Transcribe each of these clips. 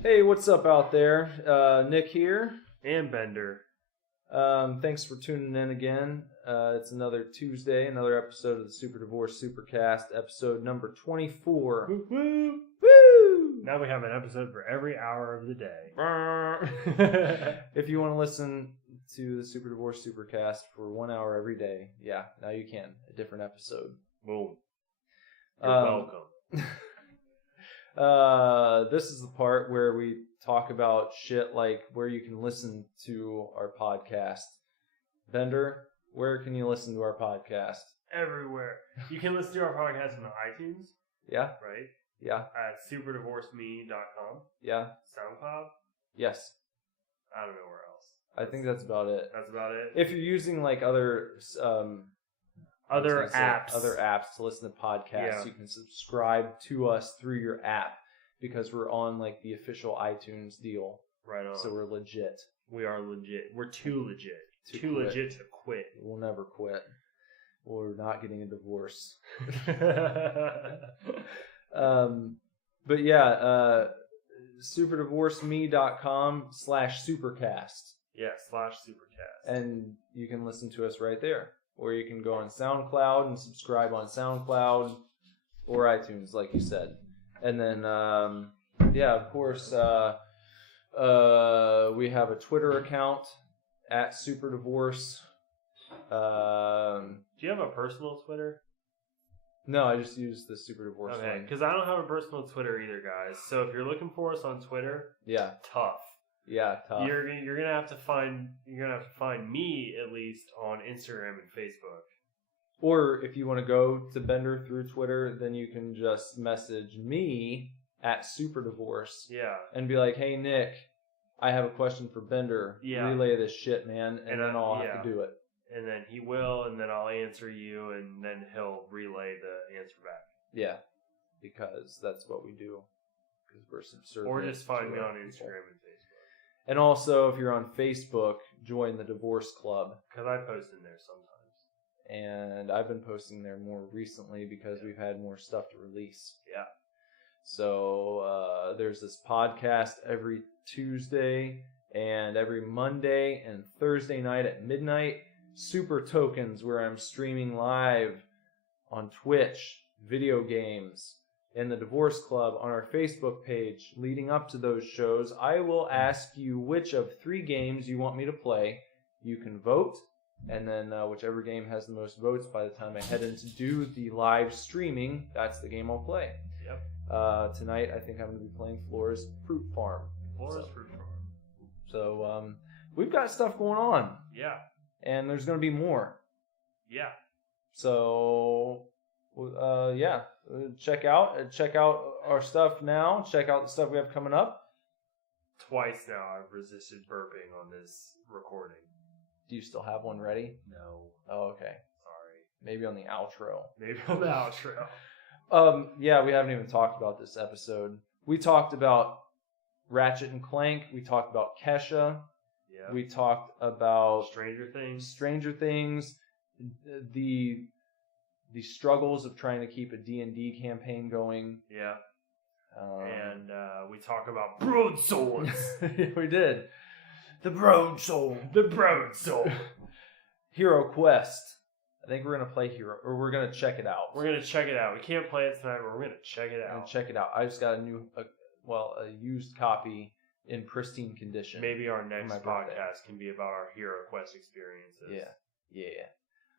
Hey, what's up out there? Nick here. And Bender. Thanks for tuning in again. It's another Tuesday, another episode of the Superdivorce Supercast, episode number 24. Woo woo! Woo! Now we have an episode for every hour of the day. If you want to listen to the Superdivorce Supercast for 1 hour every day, yeah, now you can. A different episode. Boom. You're welcome. This is the part where we talk about shit like where you can listen to our podcast. Bender, where can you listen to our podcast? Everywhere. You can listen to our podcast on iTunes. Yeah. Right? Yeah. At superdivorceme.com. Yeah. SoundCloud. Yes. I don't know where else. I think that's about it. That's about it. If you're using like other apps to listen to podcasts, you can subscribe to us through your app because we're on like the official iTunes deal. Right on. So we're legit. We are legit. We're too legit. Too legit to quit. We'll never quit. We're not getting a divorce. But yeah, superdivorceme.com/supercast. Yeah, /supercast. And you can listen to us right there. Or you can go on SoundCloud and subscribe on SoundCloud or iTunes, like you said. And then, yeah, of course, we have a Twitter account at Superdivorce. Do you have a personal Twitter? No, I just use the Superdivorce one. Okay, because I don't have a personal Twitter either, guys. So if you're looking for us on Twitter, yeah, tough. Yeah, tough. You're gonna have to find me at least on Instagram and Facebook. Or if you want to go to Bender through Twitter, then you can just message me at Superdivorce. Yeah. And be like, hey Nick, I have a question for Bender. Yeah. Relay this shit, man, and then I'll have to do it. And then he will, and then I'll answer you, and then he'll relay the answer back. Yeah, because that's what we do. Because we're subservient. Or just find me on Instagram and Facebook. And also, if you're on Facebook, join the Divorce Club. Because I post in there sometimes. And I've been posting there more recently because we've had more stuff to release. Yeah. So there's this podcast every Tuesday and every Monday and Thursday night at midnight. Super Tokens, where I'm streaming live on Twitch, video games, in the Divorce Club on our Facebook page. Leading up to those shows, I will ask you which of 3 games you want me to play. You can vote, and then whichever game has the most votes by the time I head in to do the live streaming, that's the game I'll play. Yep. Tonight, I think I'm going to be playing Flora's Fruit Farm. Fruit Farm. So, we've got stuff going on. Yeah. And there's going to be more. Yeah. So, yeah. Check out our stuff now. Check out the stuff we have coming up. Twice now I've resisted burping on this recording. Do you still have one ready? No. Oh, okay. Sorry. Maybe on the outro. Yeah, we haven't even talked about this episode. We talked about Ratchet and Clank. We talked about Kesha. Yeah. We talked about Stranger Things. The struggles of trying to keep a D&D campaign going. Yeah. And we talk about broadswords. We did. The broadsword. HeroQuest. I think we're going to play Hero, or we're going to check it out. We're going to check it out. We can't play it tonight, but we're going to check it out. I just got a used copy in pristine condition. Maybe our next podcast can be about our HeroQuest experiences. Yeah.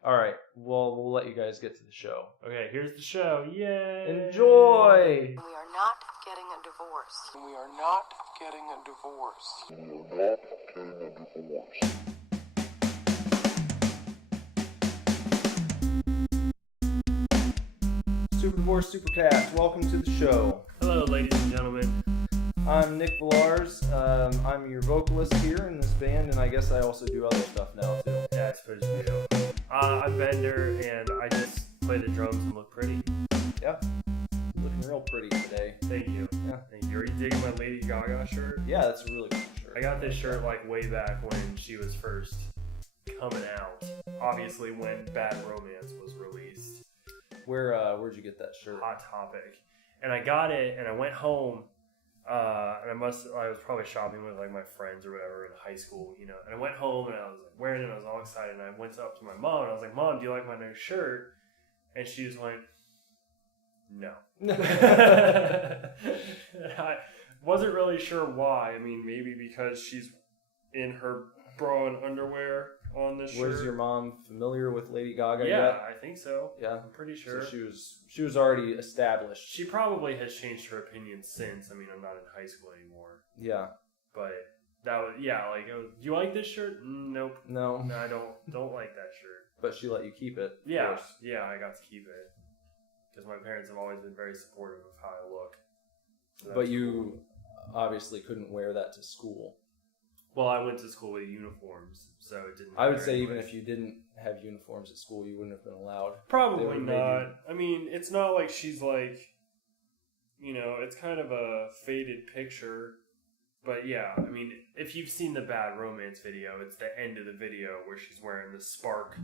All right. Well, we'll let you guys get to the show. Okay, here's the show. Yay! Enjoy! We are not getting a divorce. We are not getting a divorce. Superdivorce Supercast, welcome to the show. Hello, ladies and gentlemen. I'm Nick Villars. I'm your vocalist here in this band, and I guess I also do other stuff now, too. Yeah, I suppose you do. I'm Bender, and I just play the drums and look pretty. Yep. Looking real pretty today. Thank you. Yeah. Thank you. Are you digging my Lady Gaga shirt? Yeah, that's a really good shirt. I got this shirt like way back when she was first coming out. Obviously when Bad Romance was released. Where'd you get that shirt? Hot Topic. And I got it and I went home And I was probably shopping with like my friends or whatever in high school, you know. And I went home and I was like wearing it. And I was all excited. And I went up to my mom and I was like, "Mom, do you like my new shirt?" And she just went, "No." I wasn't really sure why. I mean, maybe because she's in her bra and underwear on this shirt. Was your mom familiar with Lady Gaga Yeah, yet? I think so. Yeah, I'm pretty sure. So she was already established. She probably has changed her opinion since. I mean, I'm not in high school anymore. Yeah, But that was, yeah, like, do you like this shirt? Nope. no, No, I don't like that shirt. but she let you keep it. Of Yeah, course. yeah, I got to keep it. Because my parents have always been very supportive of how I look. So But that's you cool. obviously couldn't wear that to school. Well, I went to school with uniforms, so it didn't I would matter say even anyways. if you didn't have uniforms at school, you wouldn't have been allowed. They Probably would've made not. you- I mean, it's not like she's like, you know, it's kind of a faded picture. But yeah, I mean, if you've seen the Bad Romance video, it's the end of the video where she's wearing the Spark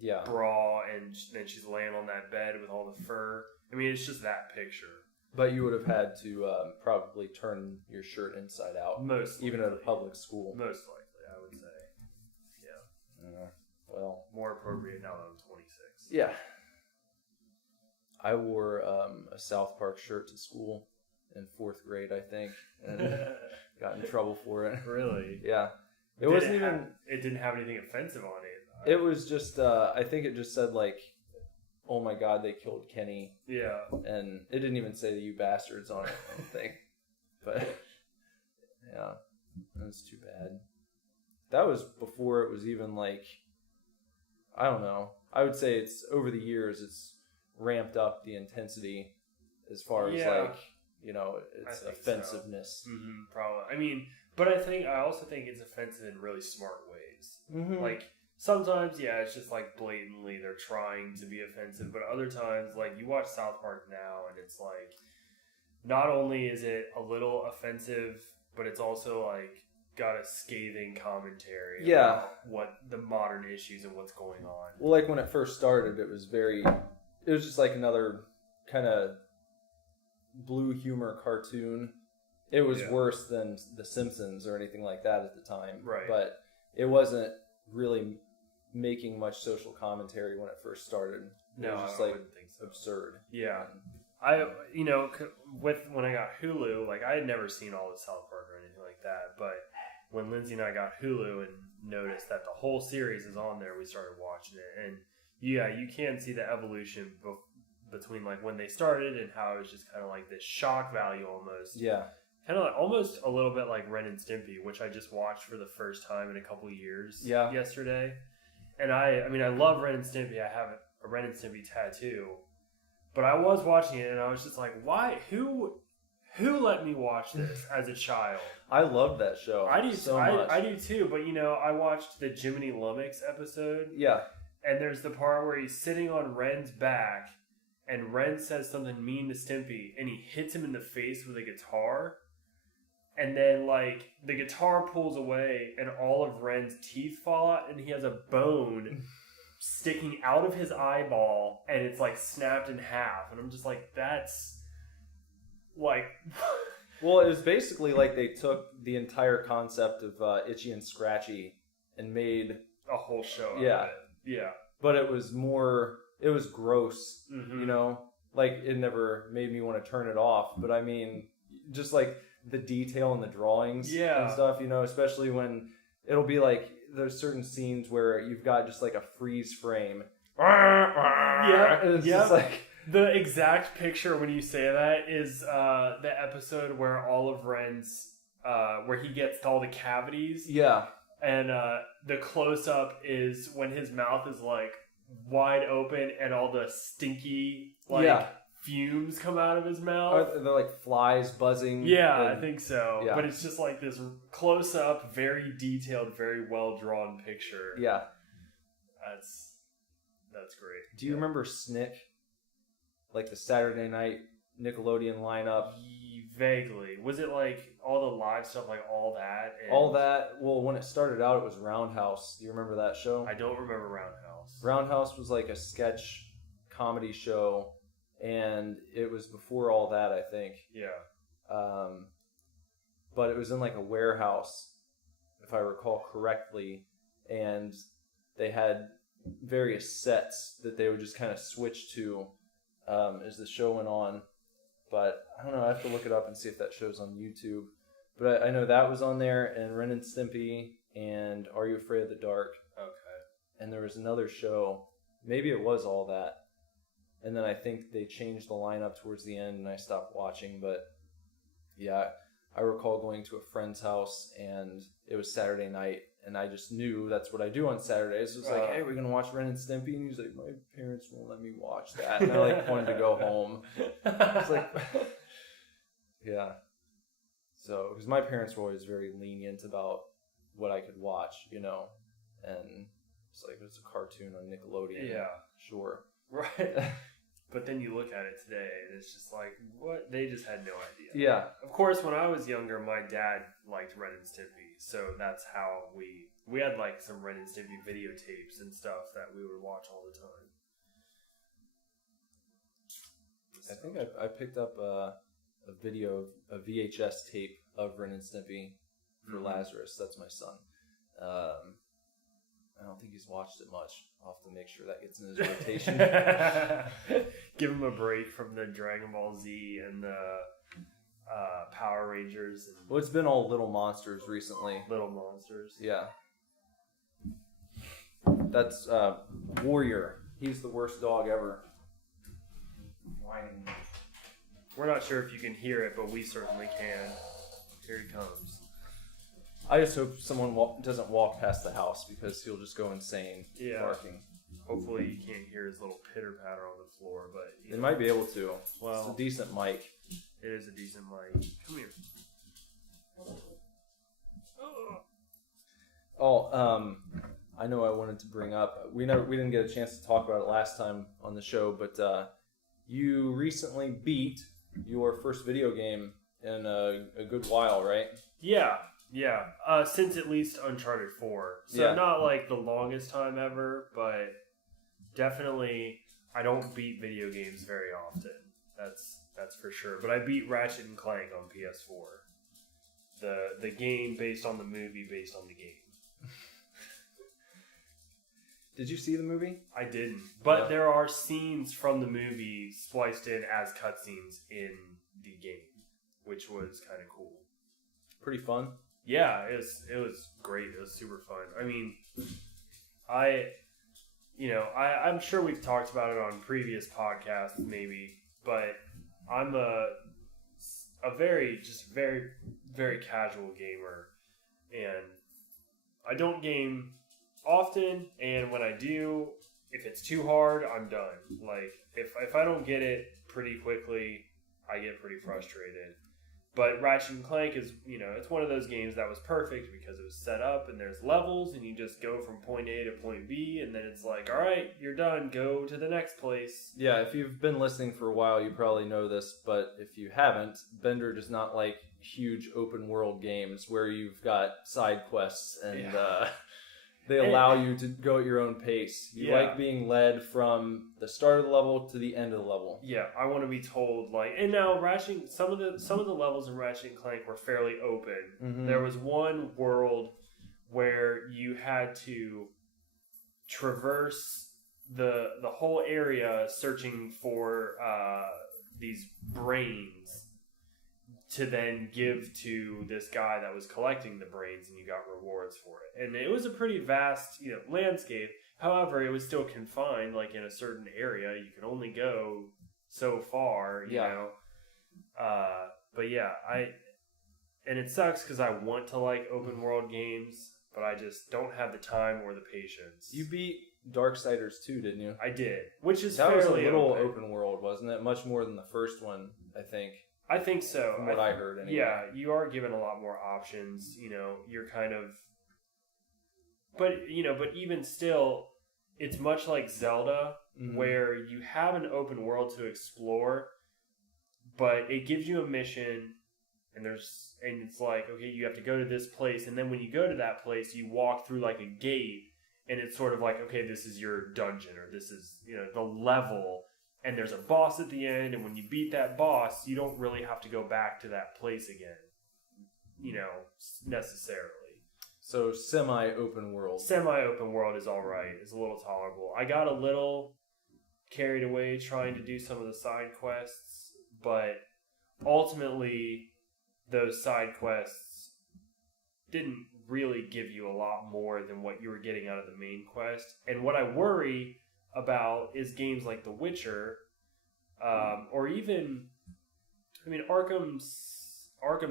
Yeah, bra and then she's laying on that bed with all the fur. I mean, it's just that picture. but you would have had to probably turn your shirt inside out, Most even at a likely. public school. Most likely, I would say. Yeah. Well, More appropriate now that I'm 26. yeah. I wore a South Park shirt to school in 4th grade, I think, and got in trouble for it. Really? Yeah. It Did wasn't it even... have- it didn't have anything offensive on it. It was just, I think it just said, like, "Oh my God, they killed Kenny." Yeah. And it didn't even say "you bastards" on it, I don't think. But, yeah, that's too bad. That was before it was even, like, I don't know. I would say it's, over the years, it's ramped up the intensity as far as, Yeah. like, you know, its I think offensiveness. Mm-hmm, probably. I mean, but I also think it's offensive in really smart ways. Mm-hmm. Like, sometimes, yeah, it's just like blatantly they're trying to be offensive, but other times, like, you watch South Park now and it's like, not only is it a little offensive, but it's also like got a scathing commentary Yeah. about what the modern issues and what's going on. Well, like when it first started, it was just like another kind of blue humor cartoon. It was worse than The Simpsons or anything like that at the time. Right. But it wasn't really making much social commentary when it first started. It No, was just I like wouldn't think so. absurd. Yeah. When I got Hulu, like, I had never seen all of South Park or anything like that, but when Lindsay and I got Hulu and noticed that the whole series is on there, we started watching it, and yeah, you can see the evolution between, like, when they started and how it was just kind of like this shock value almost. Yeah. Kind of like, almost a little bit like Ren and Stimpy, which I just watched for the first time in a couple years yesterday. And I mean, I love Ren and Stimpy. I have a Ren and Stimpy tattoo. But I was watching it and I was just like, why? Who let me watch this as a child? I loved that show. I do so much. I do too, but I watched the Jiminy Lummox episode. Yeah. And there's the part where he's sitting on Ren's back and Ren says something mean to Stimpy and he hits him in the face with a guitar. And then, like, the guitar pulls away and all of Ren's teeth fall out and he has a bone sticking out of his eyeball and it's, like, snapped in half. And I'm just like, that's, like... Well, it was basically like they took the entire concept of Itchy and Scratchy and made a whole show out Yeah. of it. Yeah. but it was gross, Mhm. you know? Like, it never made me want to turn it off, but I mean, just like the detail in the drawings and stuff, you know, especially when it'll be like, there's certain scenes where you've got just like a freeze frame. Yeah. And it's just like, The exact picture when you say that is the episode where all of Ren's, where he gets all the cavities. yeah. And the close-up is when his mouth is, like, wide open and all the stinky, like, fumes come out of his mouth. Are there like flies buzzing? Yeah, and- I think so. yeah. But it's just like this close-up, very detailed, very well-drawn picture. Yeah. That's great. Do you remember Snick? Like the Saturday night Nickelodeon lineup? Vaguely. Was it like all the live stuff, like all that? And All that. Well, when it started out, it was Roundhouse. Do you remember that show? I don't remember Roundhouse. Roundhouse was like a sketch comedy show, and it was before all that, I think. Yeah. but it was in like a warehouse, if I recall correctly, and they had various sets that they would just kind of switch to as the show went on. But I don't know, I have to look it up and see if that show's on YouTube. But I know that was on there, and Ren and Stimpy, and Are You Afraid of the Dark? Okay. And there was another show, maybe it was all that. And then I think they changed the lineup towards the end, and I stopped watching. But yeah, I recall going to a friend's house, and it was Saturday night, and I just knew that's what I do on Saturdays. It was like, hey, we're going to watch Ren and Stimpy. And he's like, my parents won't let me watch that. And I like wanted to go home. It's like, yeah. So, because my parents were always very lenient about what I could watch, you know. And it's like, it's a cartoon on Nickelodeon. Yeah. Sure. Right. But then you look at it today, and it's just like, what? They just had no idea. Yeah. Of course, when I was younger, my dad liked Ren and Stimpy, so that's how we had like some Ren and Stimpy videotapes and stuff that we would watch all the time. I think I picked up a video, a VHS tape of Ren and Stimpy for Lazarus. That's my son. I don't think he's watched it much. I'll have to make sure that gets in his rotation. Give him a break from the Dragon Ball Z and the Power Rangers. And Well, it's been all Little Monsters recently. Little Monsters. Yeah. That's Warrior. He's the worst dog ever. Whining. We're not sure if you can hear it, but we certainly can. Here he comes. I just hope someone doesn't walk past the house because he'll just go insane barking. Hopefully you can't hear his little pitter-patter on the floor, but... They might be able to. Well, it's a decent mic. It is a decent mic. Come here. I know I wanted to bring up... We didn't get a chance to talk about it last time on the show, but you recently beat your first video game in a good while, right? Yeah. Since at least Uncharted 4. So not like the longest time ever, but definitely I don't beat video games very often. That's for sure. But I beat Ratchet and Clank on PS4. The game based on the movie based on the game. Did you see the movie? I didn't. But there are scenes from the movie spliced in as cutscenes in the game, which was kind of cool. Pretty fun. Yeah, it was great. It was super fun. I mean, I'm sure we've talked about it on previous podcasts, maybe, but I'm a very, very casual gamer, and I don't game often, and when I do, if it's too hard, I'm done. Like, if I don't get it pretty quickly, I get pretty frustrated. But Ratchet and Clank is, it's one of those games that was perfect because it was set up and there's levels and you just go from point A to point B and then it's like, all right, you're done. Go to the next place. Yeah, if you've been listening for a while, you probably know this, but if you haven't, Bender does not like huge open world games where you've got side quests and they allow you to go at your own pace. You like being led from the start of the level to the end of the level. Yeah, I want to be told and now some of the levels in Ratchet and Clank were fairly open. Mm-hmm. There was one world where you had to traverse the whole area searching for these brains to then give to this guy that was collecting the brains, and you got rewards for it. And it was a pretty vast, landscape. However, it was still confined, like in a certain area. You could only go so far, you know. But yeah, and it sucks because I want to like open world games, but I just don't have the time or the patience. You beat Darksiders 2, didn't you? I did, which is that was a fairly little open world, wasn't it? Much more than the first one, I think. I think so. From what I heard, anyway. Yeah, you are given a lot more options. You're kind of, but even still, it's much like Zelda, where you have an open world to explore, but it gives you a mission, and it's like, okay, you have to go to this place, and then when you go to that place, you walk through like a gate, and it's sort of like, okay, this is your dungeon, or this is the level. And there's a boss at the end, and when you beat that boss, you don't really have to go back to that place again. necessarily. So semi-open world. Semi-open world is all right. It's a little tolerable. I got a little carried away trying to do some of the side quests, but ultimately those side quests didn't really give you a lot more than what you were getting out of the main quest. And what I worry about is games like The Witcher, or even, Arkham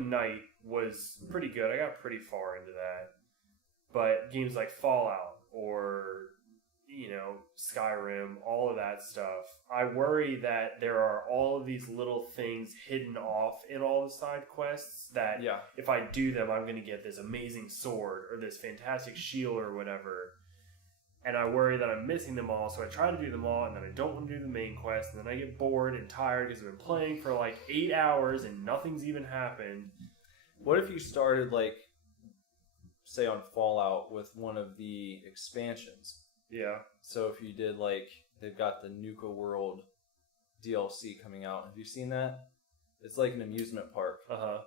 Knight was pretty good. I got pretty far into that. But games like Fallout or, Skyrim, all of that stuff, I worry that there are all of these little things hidden off in all the side quests that if I do them, I'm going to get this amazing sword or this fantastic shield or whatever. And I worry that I'm missing them all, so I try to do them all, and then I don't want to do the main quest, and then I get bored and tired because I've been playing for like 8 hours and nothing's even happened. What if you started, say on Fallout with one of the expansions? Yeah. So if you did, they've got the Nuka World DLC coming out. Have you seen that? It's like an amusement park. Uh-huh.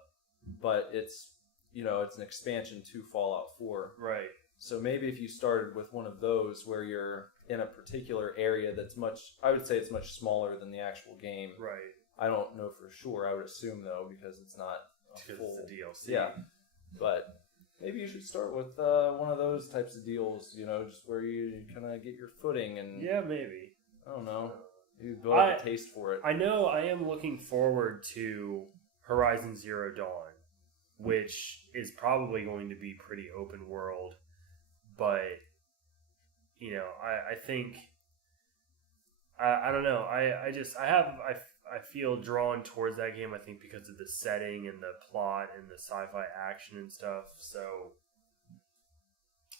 But it's, it's an expansion to Fallout 4. Right. So maybe if you started with one of those where you're in a particular area that's I would say it's much smaller than the actual game. Right. I don't know for sure. I would assume, though, because it's not Because it's a DLC. Yeah. But maybe you should start with one of those types of deals, just where you kind of get your footing and... Yeah, maybe. I don't know. Maybe build up a taste for it. I know I am looking forward to Horizon Zero Dawn, which is probably going to be pretty open world. But, I think... I don't know. I feel drawn towards that game, I think, because of the setting and the plot and the sci-fi action and stuff. So,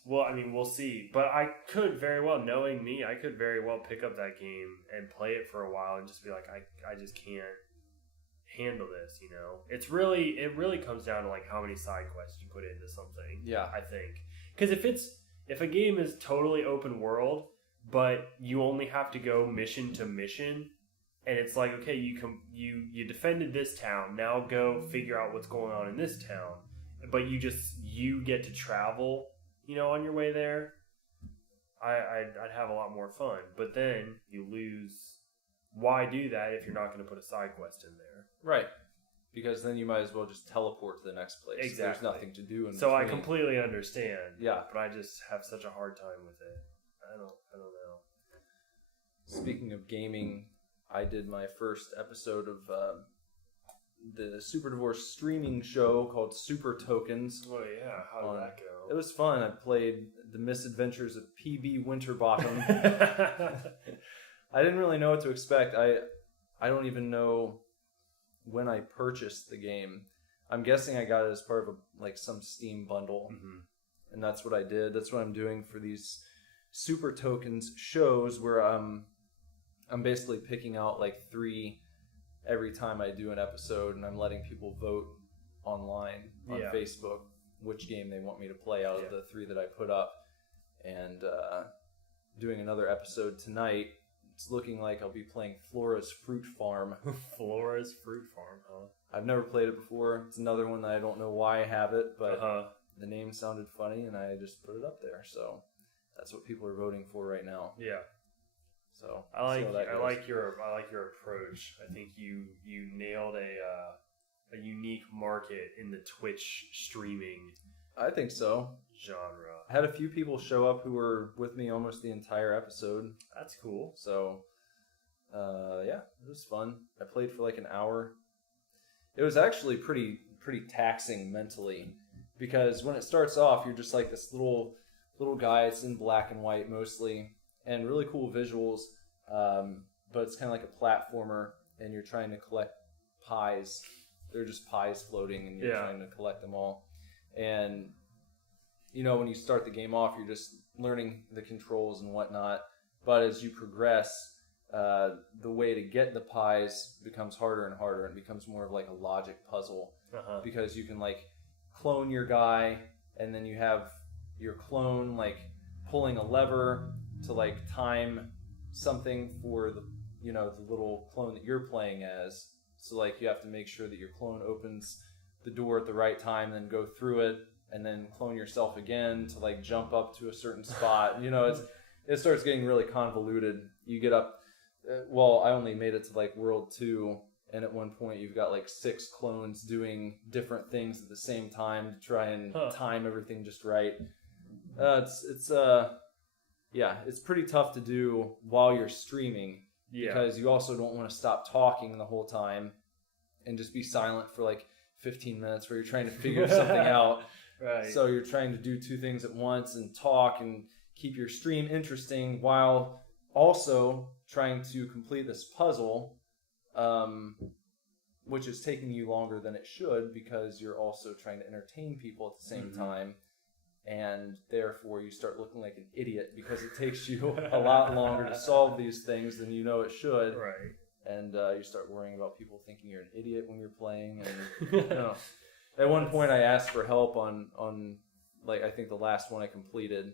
well, we'll see. But I could very well, knowing me, I could very well pick up that game and play it for a while and just be like, I just can't handle this, It really comes down to, how many side quests you put into something. Yeah. I think. Because if a game is totally open world, but you only have to go mission to mission... And it's like, okay, you defended this town. Now go figure out what's going on in this town. But you get to travel, on your way there. I'd have a lot more fun. But then you lose. Why do that if you're not going to put a side quest in there? Right. Because then you might as well just teleport to the next place. Exactly. There's nothing to do in So between. I completely understand. Yeah. But I just have such a hard time with it. I don't know. Speaking of gaming, I did my first episode of the Superdivorce streaming show called Super Tokens. Oh yeah, how did that go? It was fun. I played the misadventures of PB Winterbottom. I didn't really know what to expect. I don't even know when I purchased the game. I'm guessing I got it as part of some Steam bundle, and that's what I did. That's what I'm doing for these Super Tokens shows, where I'm basically picking out 3 every time I do an episode, and I'm letting people vote online on Facebook which game they want me to play out of the 3 that I put up. And doing another episode tonight. It's looking like I'll be playing Flora's Fruit Farm. Flora's Fruit Farm, huh? I've never played it before. It's another one that I don't know why I have it, but the name sounded funny, and I just put it up there. So that's what people are voting for right now. Yeah. So I like your approach. I think you nailed a unique market in the Twitch streaming. I think so. Genre. I had a few people show up who were with me almost the entire episode. That's cool. So, yeah, it was fun. I played for an hour. It was actually pretty taxing mentally, because when it starts off, you're just this little guy. It's in black and white mostly, and really cool visuals. But it's kind of like a platformer, and you're trying to collect pies. They're just pies floating, and you're trying to collect them all. And when you start the game off, you're just learning the controls and whatnot. But as you progress, the way to get the pies becomes harder and harder, and becomes more of a logic puzzle. Because you can clone your guy, and then you have your clone pulling a lever to time something for the the little clone that you're playing as. So you have to make sure that your clone opens the door at the right time, then go through it, and then clone yourself again to like jump up to a certain spot. You know, it starts getting really convoluted. You get up. Well, I only made it to like World 2, and at one point you've got like 6 clones doing different things at the same time to try and time everything just right. It's pretty tough to do while you're streaming because you also don't want to stop talking the whole time and just be silent for like 15 minutes where you're trying to figure something out. Right. So you're trying to do 2 things at once and talk and keep your stream interesting while also trying to complete this puzzle, which is taking you longer than it should because you're also trying to entertain people at the same time. And therefore you start looking like an idiot because it takes you a lot longer to solve these things than you know it should. Right. And you start worrying about people thinking you're an idiot when you're playing. And at one point I asked for help on like I think the last one I completed,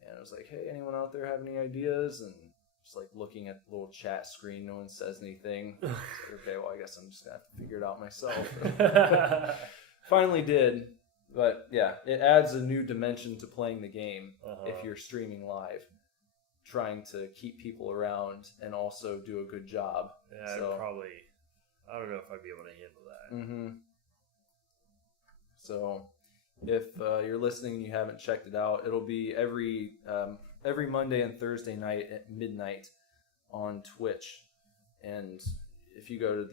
and I was like, hey, anyone out there have any ideas? And just like looking at the little chat screen, no one says anything. Like, okay, well I guess I'm just gonna have to figure it out myself. Finally did. But yeah, it adds a new dimension to playing the game if you're streaming live, trying to keep people around and also do a good job. Yeah, I don't know if I'd be able to handle that. So if you're listening and you haven't checked it out, it'll be every Monday and Thursday night at midnight on Twitch. And if you go to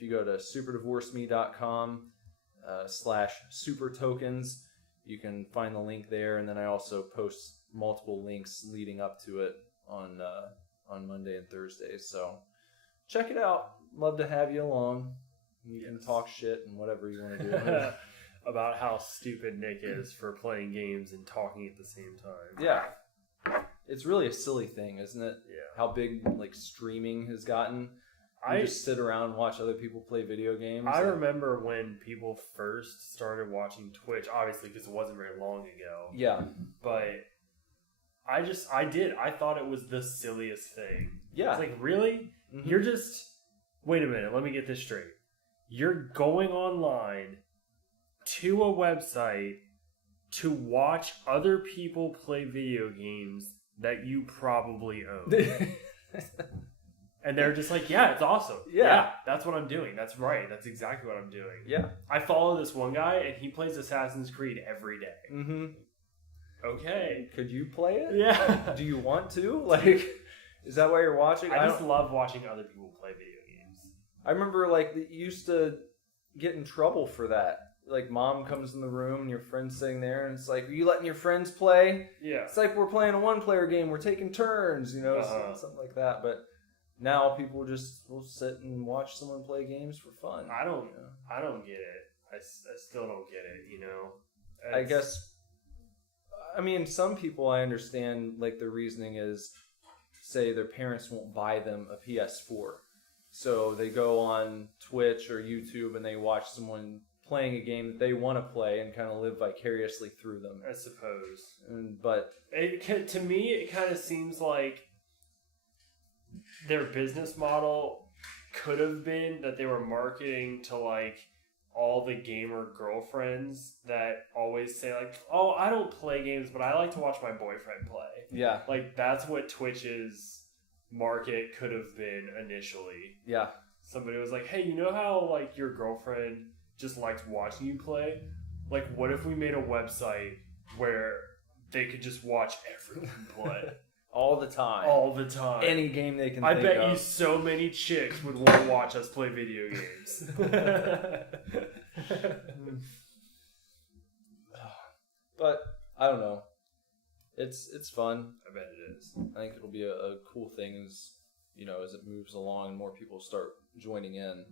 superdivorceme.com /super tokens, you can find the link there, and then I also post multiple links leading up to it on Monday and Thursdays. So check it out. Love to have you along. You can talk shit and whatever you want to do. About how stupid Nick is for playing games and talking at the same time. Yeah. It's really a silly thing, isn't it? Yeah. How big like streaming has gotten. You just sit around and watch other people play video games. I remember when people first started watching Twitch, obviously because it wasn't very long ago. Yeah. But I thought it was the silliest thing. Yeah. It's like, really? You're just, wait a minute, let me get this straight. You're going online to a website to watch other people play video games that you probably own. And they're just like, yeah, it's awesome. Yeah, that's what I'm doing. That's right. That's exactly what I'm doing. Yeah. I follow this one guy, and he plays Assassin's Creed every day. Okay. Could you play it? Yeah. Do you want to? Like, is that why you're watching? I just love watching other people play video games. I remember, like, you used to get in trouble for that. Like, mom comes in the room, and your friend's sitting there, and it's like, are you letting your friends play? Yeah. It's like we're playing a one-player game. We're taking turns, you know, something like that. But now people just will sit and watch someone play games for fun. I don't get it. I still don't get it, you know? I guess, I mean, some people I understand, like, the reasoning is, say, their parents won't buy them a PS4. So they go on Twitch or YouTube and they watch someone playing a game that they want to play and kind of live vicariously through them. I suppose. But to me, it kind of seems like their business model could have been that they were marketing to, like, all the gamer girlfriends that always say, like, oh, I don't play games, but I like to watch my boyfriend play. Yeah. Like, that's what Twitch's market could have been initially. Yeah. Somebody was like, hey, you know how, like, your girlfriend just likes watching you play? Like, what if we made a website where they could just watch everyone play? All the time. All the time. Any game they can think of. I bet you so many chicks would want to watch us play video games. But, I don't know. It's fun. I bet it is. I think it'll be a cool thing as, you know, as it moves along and more people start joining in.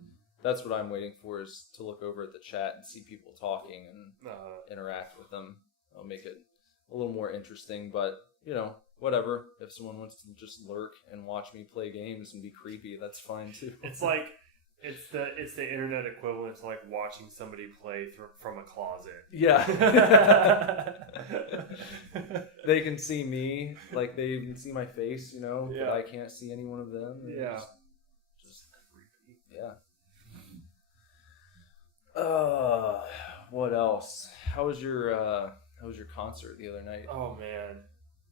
That's what I'm waiting for, is to look over at the chat and see people talking and interact with them. It'll make it a little more interesting, but, you know, whatever. If someone wants to just lurk and watch me play games and be creepy, that's fine too. It's like, it's the internet equivalent to, like, watching somebody play from a closet. Yeah. They can see me, like, they can see my face, you know, but I can't see any one of them. They're just creepy. Yeah. What else? How was your concert the other night? Oh man,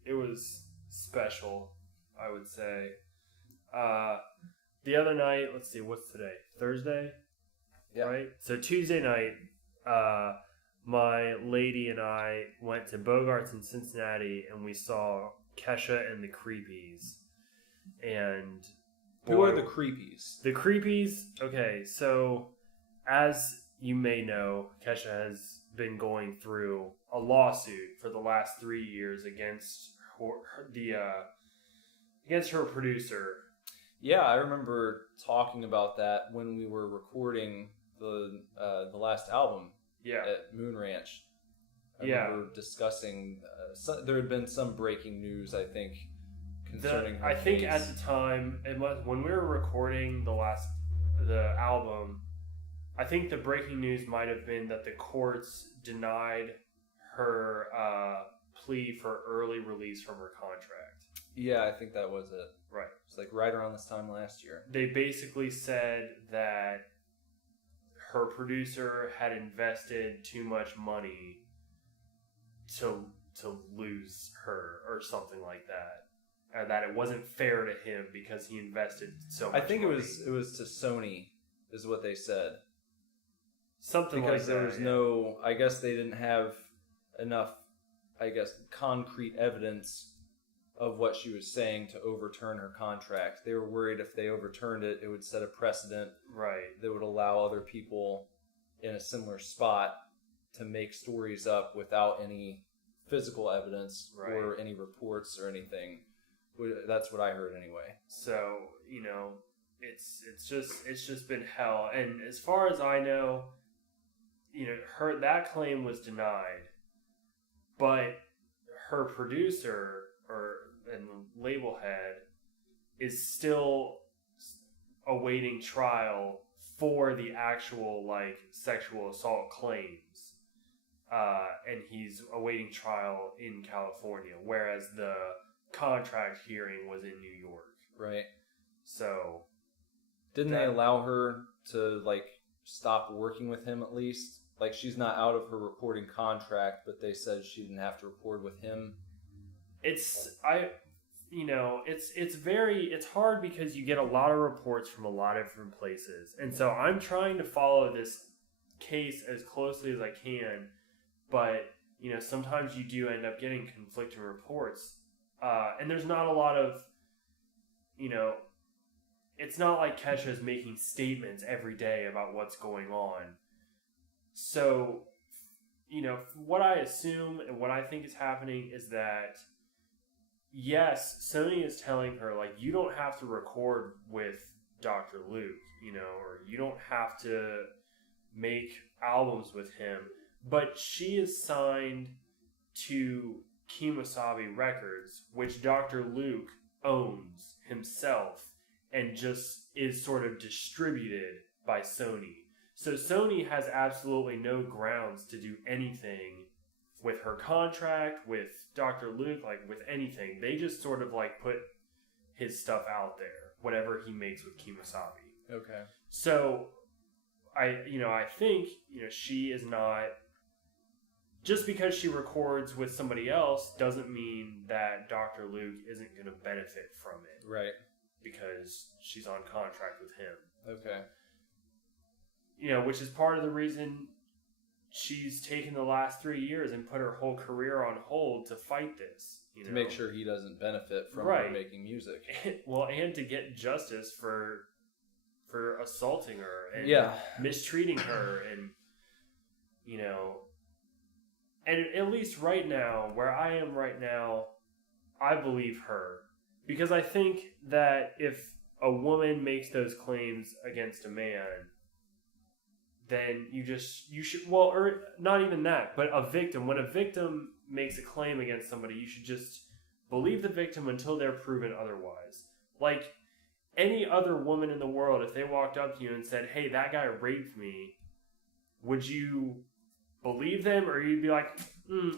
it was special, I would say. The other night, let's see, what's today? Thursday? Yeah. Right? So Tuesday night, my lady and I went to Bogart's in Cincinnati and we saw Kesha and the Creepies. And Who are the Creepies? The Creepies, okay, so as you may know, Kesha has been going through a lawsuit for the last 3 years against her producer. Yeah, I remember talking about that when we were recording the last album at Moon Ranch. I remember discussing there had been some breaking news, I think, concerning her case. think at the time, when we were recording the album, I think the breaking news might have been that the courts denied her plea for early release from her contract. Yeah, I think that was it. Right. It's like right around this time last year. They basically said that her producer had invested too much money to lose her or something like that. And that it wasn't fair to him because he invested so much money. I think it was to Sony is what they said. Something because like that. There was no, I guess they didn't have enough, concrete evidence of what she was saying to overturn her contract. They were worried if they overturned it, it would set a precedent that would allow other people in a similar spot to make stories up without any physical evidence or any reports or anything. That's what I heard anyway. So, it's just been hell. And as far as I know, that claim was denied, but her producer and the label head is still awaiting trial for the actual sexual assault claims, and he's awaiting trial in California, whereas the contract hearing was in New York. Right. So didn't they allow her to stop working with him at least? She's not out of her recording contract, but they said she didn't have to record with him. It's hard because you get a lot of reports from a lot of different places. And so I'm trying to follow this case as closely as I can, but sometimes you do end up getting conflicting reports. And there's not a lot of, it's not like Kesha is making statements every day about what's going on. So, what I assume and what I think is happening is that, yes, Sony is telling her, you don't have to record with Dr. Luke, or you don't have to make albums with him, but she is signed to Kemosabe Records, which Dr. Luke owns himself and just is sort of distributed by Sony. So Sony has absolutely no grounds to do anything with her contract, with Dr. Luke, with anything. They just sort of put his stuff out there, whatever he makes with Kemosabe. Okay. So I think, she is not, just because she records with somebody else doesn't mean that Dr. Luke isn't going to benefit from it. Right. Because she's on contract with him. Okay. Which is part of the reason she's taken the last 3 years and put her whole career on hold to fight this. To make sure he doesn't benefit from her making music. And to get justice for assaulting her and mistreating her and, and at least right now, where I am right now, I believe her. Because I think that if a woman makes those claims against a man, then you should, or not even that, but a victim. When a victim makes a claim against somebody, you should just believe the victim until they're proven otherwise. Any other woman in the world, if they walked up to you and said, hey, that guy raped me, would you believe them? Or you'd be like,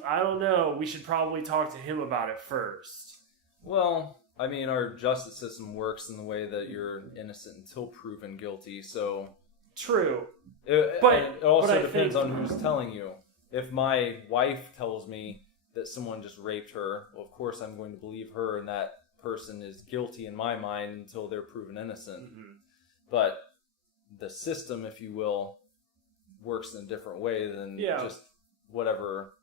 I don't know, we should probably talk to him about it first. Well, I mean, our justice system works in the way that you're innocent until proven guilty, so True. It also I depends think- on who's telling you. If my wife tells me that someone just raped her, well, of course I'm going to believe her, and that person is guilty in my mind until they're proven innocent. Mhm. But the system, if you will, works in a different way than just whatever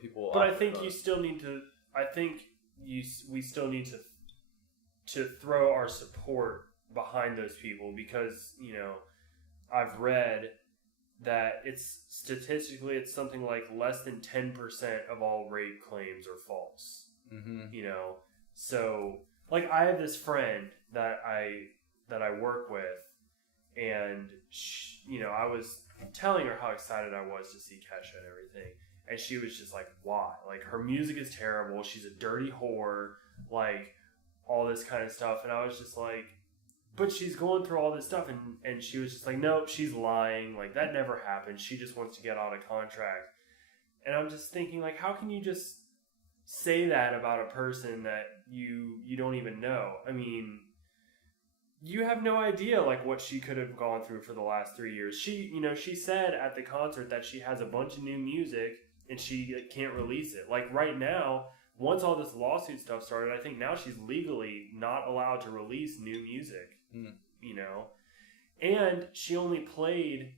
people. But I think you still need to. I think we still need to throw our support behind those people because I've read that it's statistically it's something like less than 10% of all rape claims are false. Mm-hmm. So like I have this friend that I work with, and I was telling her how excited I was to see Kesha and everything, and she was just like, "Why? Like her music is terrible. She's a dirty whore. Like all this kind of stuff." And I was just like, "But she's going through all this stuff," and she was just like, "Nope, she's lying. Like that never happened. She just wants to get out of contract." And I'm just thinking, like, how can you just say that about a person that you don't even know? I mean, you have no idea like what she could have gone through for the last 3 years. She said at the concert that she has a bunch of new music and she can't release it. Like right now, once all this lawsuit stuff started, I think now she's legally not allowed to release new music. And she only played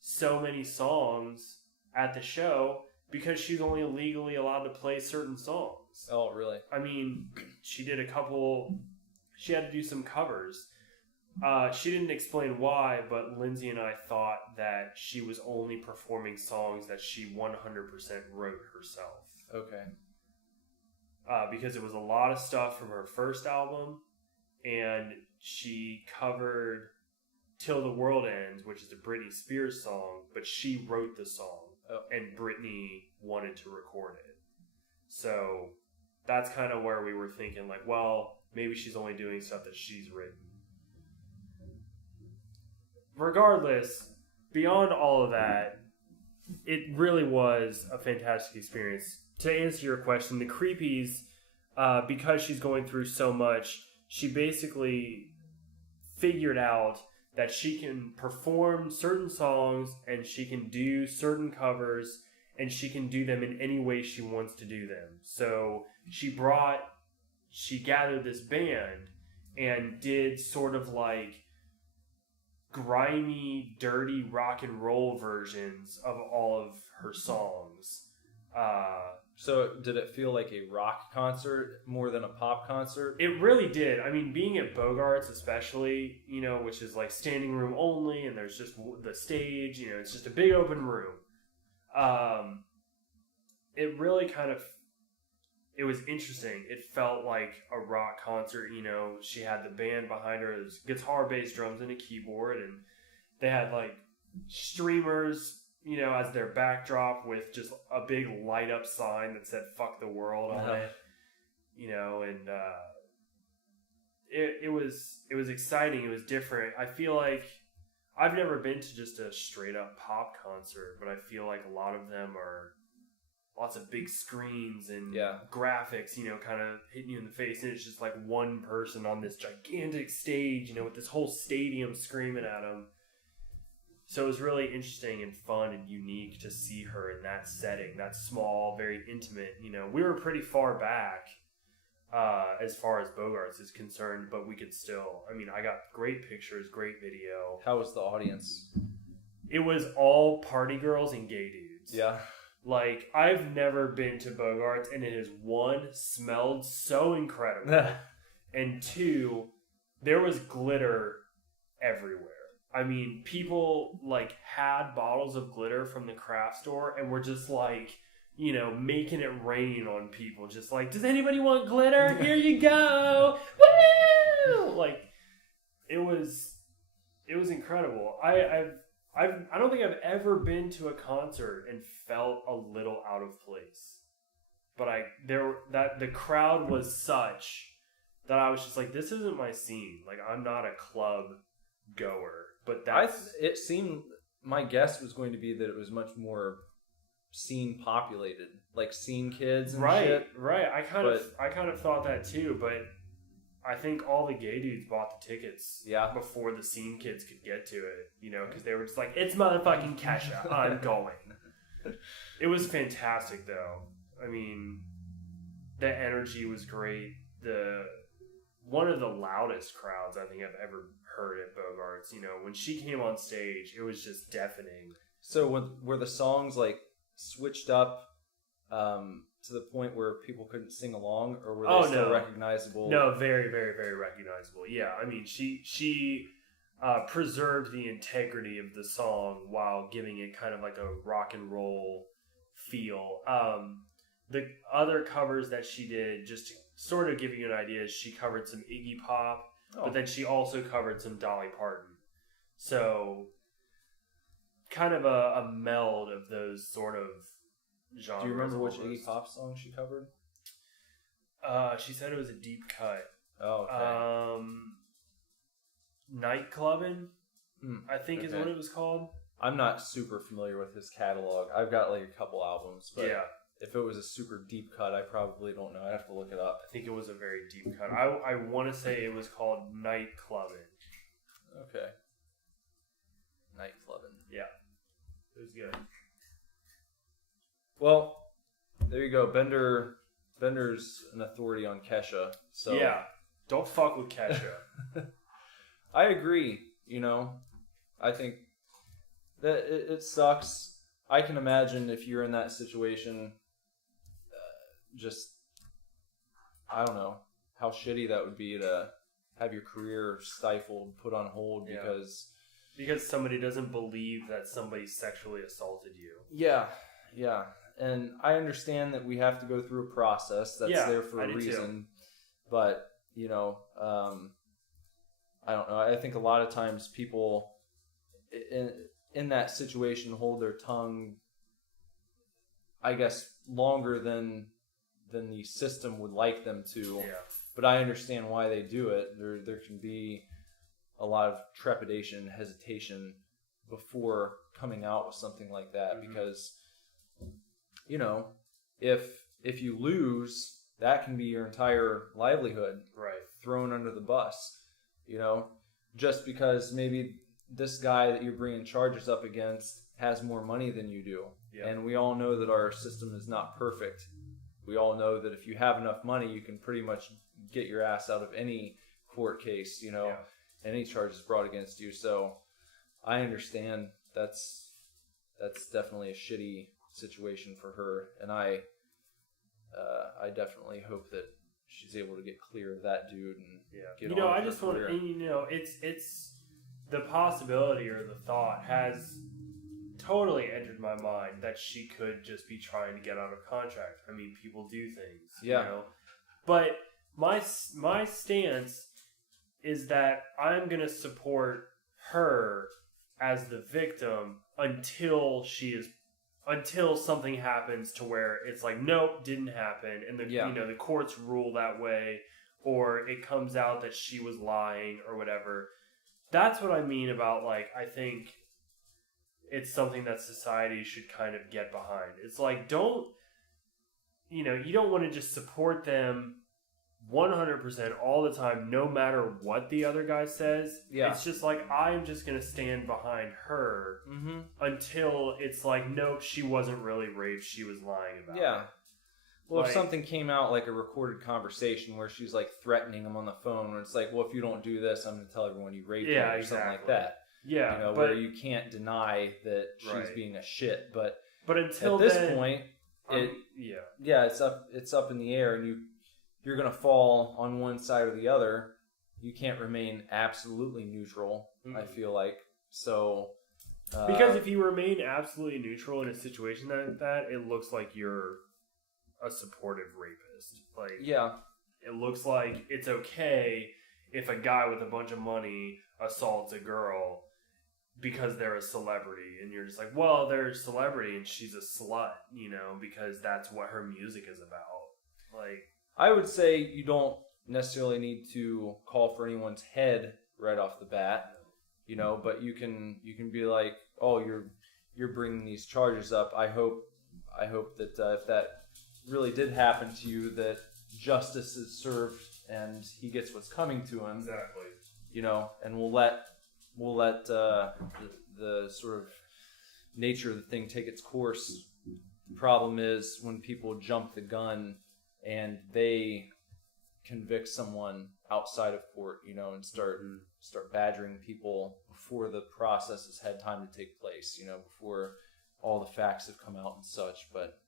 so many songs at the show because she's only legally allowed to play certain songs. Oh, really? I mean, she did she had to do some covers. She didn't explain why, but Lindsay and I thought that she was only performing songs that she 100% wrote herself. Okay. Because it was a lot of stuff from her first album, and she covered Till the World Ends, which is a Britney Spears song, but she wrote the song, and Britney wanted to record it. So that's kind of where we were thinking, like, well, maybe she's only doing stuff that she's written. Regardless, beyond all of that, it really was a fantastic experience. To answer your question, the Creepies, because she's going through so much, she basically figured out that she can perform certain songs and she can do certain covers and she can do them in any way she wants to do them. So she gathered this band and did sort of like grimy, dirty rock and roll versions of all of her songs. So did it feel like a rock concert more than a pop concert? It really did. I mean, being at Bogart's especially, which is like standing room only, and there's just the stage, it's just a big open room. It really it was interesting. It felt like a rock concert, she had the band behind her. There's guitar, bass, drums, and a keyboard, and they had like streamers, as their backdrop with just a big light up sign that said "fuck the world" on it, and it was exciting. It was different. I feel like I've never been to just a straight up pop concert, but I feel like a lot of them are lots of big screens and graphics, kind of hitting you in the face, and it's just like one person on this gigantic stage, with this whole stadium screaming at them. So it was really interesting and fun and unique to see her in that setting, that small, very intimate. We were pretty far back as far as Bogart's is concerned, but we could still. I mean, I got great pictures, great video. How was the audience? It was all party girls and gay dudes. Yeah. Like, I've never been to Bogart's, and it has, one, smelled so incredible, and two, there was glitter everywhere. I mean, people, like, had bottles of glitter from the craft store and were just, like, making it rain on people. Just like, does anybody want glitter? Here you go! Woo! Like, it was incredible. I don't think I've ever been to a concert and felt a little out of place. But the crowd was such that I was just like, this isn't my scene. Like, I'm not a club goer. But it seemed, my guess was going to be that it was much more scene populated, like scene kids and shit. Right. I kind of thought that too, but I think all the gay dudes bought the tickets before the scene kids could get to it, you know, because they were just like, it's motherfucking Kesha, I'm going. It was fantastic, though. I mean, the energy was great. One of the loudest crowds I think I've ever heard at Bogart's. You know, when she came on stage, it was just deafening. So were the songs like switched up to the point where people couldn't sing along, or were they still recognizable? No, very, very, very recognizable. Yeah, I mean, she preserved the integrity of the song while giving it kind of like a rock and roll feel. The other covers that she did, just to sort of give you an idea, she covered some Iggy Pop, but then she also covered some Dolly Parton. So, kind of a meld of those sort of genres. Do you remember which Iggy Pop song she covered? She said it was a deep cut. Oh, okay. Nightclubbing, I think is what it was called. I'm not super familiar with his catalog. I've got like a couple albums, but if it was a super deep cut, I probably don't know. I'd have to look it up. I think it was a very deep cut. I want to say it was called Nightclubbing. Okay. Nightclubbing. Yeah. It was good. Well, there you go. Bender's an authority on Kesha. So yeah. Don't fuck with Kesha. I agree. You know, I think that it sucks. I can imagine if you're in that situation, I don't know how shitty that would be to have your career stifled, put on hold because somebody doesn't believe that somebody sexually assaulted you. Yeah. And I understand that we have to go through a process that's there for a reason. Too. But, you know, I don't know. I think a lot of times people in that situation hold their tongue, I guess, longer than the system would like them to. Yeah. But I understand why they do it. There can be a lot of trepidation, hesitation before coming out with something like that, because, you know, if you lose, that can be your entire livelihood thrown under the bus. You know, just because maybe this guy that you're bringing charges up against has more money than you do. Yeah. And we all know that our system is not perfect. We all know that if you have enough money, you can pretty much get your ass out of any court case, you know, any charges brought against you. So I understand that's definitely a shitty situation for her. And I definitely hope that she's able to get clear of that dude and get on. I just want to, it's the possibility or the thought has totally entered my mind that she could just be trying to get out of contract. I mean, people do things, you know. But my stance is that I'm going to support her as the victim until something happens to where it's like, nope, didn't happen, and the courts rule that way, or it comes out that she was lying or whatever. That's what I mean about, like, I think it's something that society should kind of get behind. It's like, you don't want to just support them 100% all the time, no matter what the other guy says. Yeah. It's just like, I'm just going to stand behind her until it's like, nope, she wasn't really raped. She was lying about it. Well, if something came out like a recorded conversation where she's like threatening him on the phone, where it's like, well, if you don't do this, I'm going to tell everyone you raped me or something like that. Yeah. You know, where you can't deny that she's being a shit. But until at this point, it's up in the air, and you're going to fall on one side or the other. You can't remain absolutely neutral, I feel like. So, because if you remain absolutely neutral in a situation like that, it looks like you're a supportive rapist. Like, it looks like it's okay if a guy with a bunch of money assaults a girl because they're a celebrity, and you're just like, well, they're a celebrity and she's a slut, you know, because that's what her music is about. Like, I would say you don't necessarily need to call for anyone's head right off the bat, you know, but you can be like, oh, you're bringing these charges up. I hope that if that really did happen to you, that justice is served and he gets what's coming to him. Exactly. You know, and we'll let the sort of nature of the thing take its course. The problem is when people jump the gun and they convict someone outside of court, you know, and start badgering people before the process has had time to take place, you know, before all the facts have come out and such. But,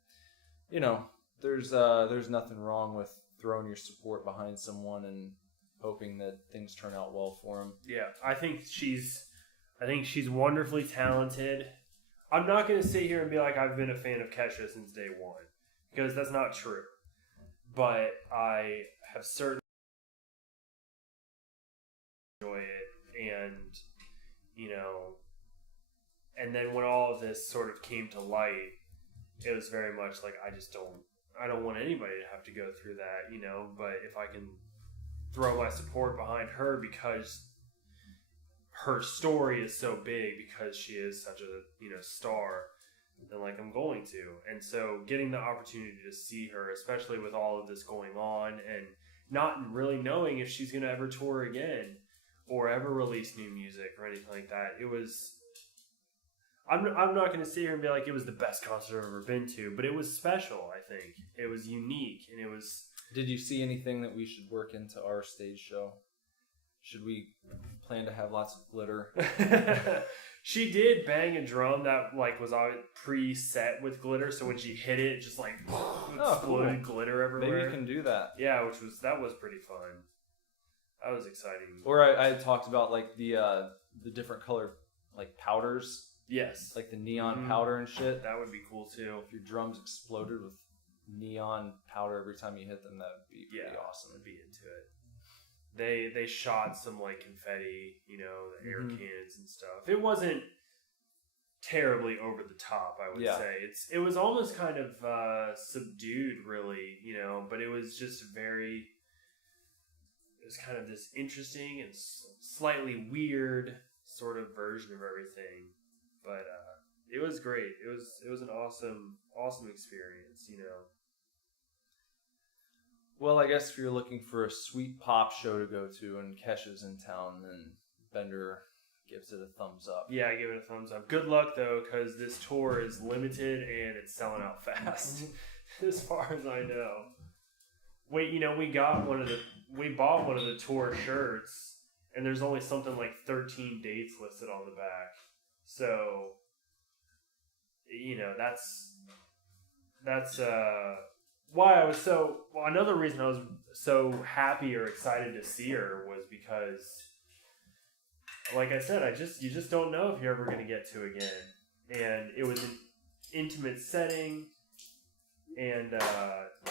you know, there's nothing wrong with throwing your support behind someone and hoping that things turn out well for them. Yeah, I think she's wonderfully talented. I'm not going to sit here and be like I've been a fan of Kesha since day one, because that's not true. But I have certainly enjoyed it, and you know, and then when all of this sort of came to light, it was very much like I don't want anybody to have to go through that, you know. But if I can throw my support behind her because her story is so big, because she is such a, you know, star, then like I'm going to. And so getting the opportunity to see her, especially with all of this going on and not really knowing if she's going to ever tour again or ever release new music or anything like that, it was, I'm not going to sit here and be like it was the best concert I've ever been to, but it was special. I think it was unique, and it was. Did you see anything that we should work into our stage show? Should we plan to have lots of glitter? She did bang a drum that like was pre-set with glitter, so when she hit it, just like exploded glitter everywhere. Maybe you can do that. Yeah, that was pretty fun. That was exciting. Or I had talked about like the different color like powders. Yes, like the neon powder and shit. That would be cool too. If your drums exploded with neon powder every time you hit them, that would be pretty awesome. I'd be into it. They shot some like confetti, you know, the air cannons and stuff. It wasn't terribly over the top, I would say. It was almost kind of subdued, really, you know, but it was just it was kind of this interesting and slightly weird sort of version of everything. But it was great. It was an awesome experience, you know. Well, I guess if you're looking for a sweet pop show to go to and Kesha's in town, then Bender gives it a thumbs up. Yeah, I give it a thumbs up. Good luck, though, because this tour is limited and it's selling out fast, as far as I know. Wait, you know, we bought one of the tour shirts, and there's only something like 13 dates listed on the back. So, you know, that's why I was another reason I was so happy or excited to see her was because, like I said, you just don't know if you're ever going to get to again. And it was an intimate setting and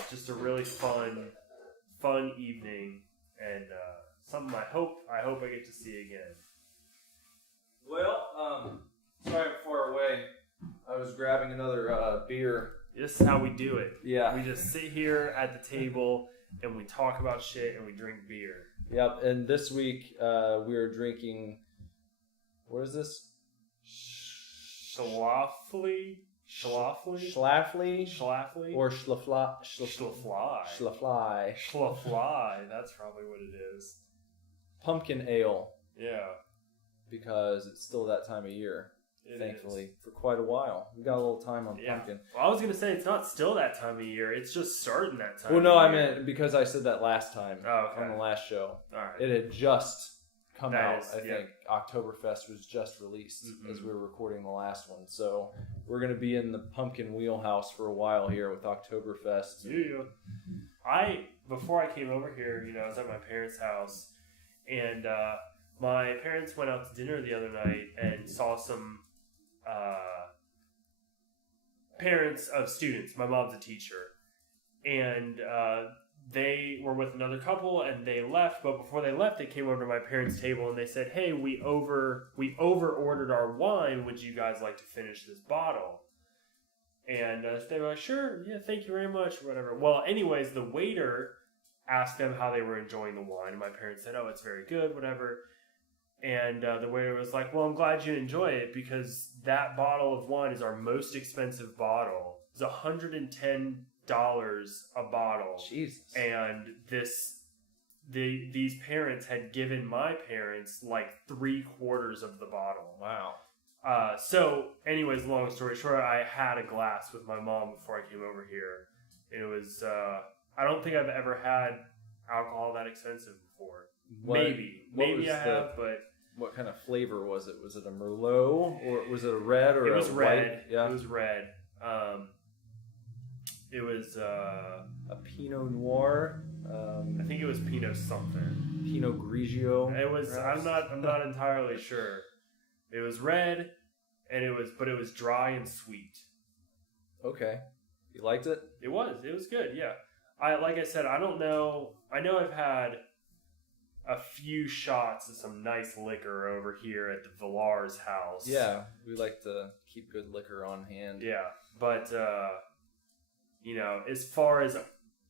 just a really fun evening, and something I hope I get to see again. Well, sorry I'm far away. I was grabbing another beer. This is how we do it. Yeah. We just sit here at the table and we talk about shit and we drink beer. Yep, and this week we are drinking, what is this? Schlafly? Or Schlafly. Schlafly. That's probably what it is. Pumpkin ale. Yeah. Because it's still that time of year. Thankfully, for quite a while. We got a little time on pumpkin. Well, I was going to say, it's not still that time of year. It's just starting that time of year. I meant because I said that last time on the last show. All right. It had just come out, I think. Oktoberfest was just released as we were recording the last one. So we're going to be in the pumpkin wheelhouse for a while here with Oktoberfest. Yeah. Before I came over here, you know, I was at my parents' house, and my parents went out to dinner the other night and saw some parents of students. My mom's a teacher, and they were with another couple, and they left. But before they left, they came over to my parents' table and they said, "Hey, we over ordered our wine. Would you guys like to finish this bottle?" And they were like, "Sure, yeah, thank you very much," or whatever. Well, anyways, the waiter asked them how they were enjoying the wine, and my parents said, "Oh, it's very good, whatever." And the waiter was like, "Well, I'm glad you enjoy it, because that bottle of wine is our most expensive bottle. It's $110 a bottle. Jesus. And these parents had given my parents like 3/4 of the bottle. Wow. So, anyways, long story short, I had a glass with my mom before I came over here. And it was, I don't think I've ever had alcohol that expensive before. Maybe I have, but... What kind of flavor was it? Was it a Merlot, or was it a red, or it was a red. white? Yeah. It was red. It was, a Pinot Noir. I think it was Pinot something. Pinot Grigio. It was, perhaps? I'm not entirely sure. It was red, but it was dry and sweet. Okay. You liked it? It was good, yeah. Like I said, I don't know. I know I've had a few shots of some nice liquor over here at the Villar's house. Yeah, we like to keep good liquor on hand. Yeah, but, as far as,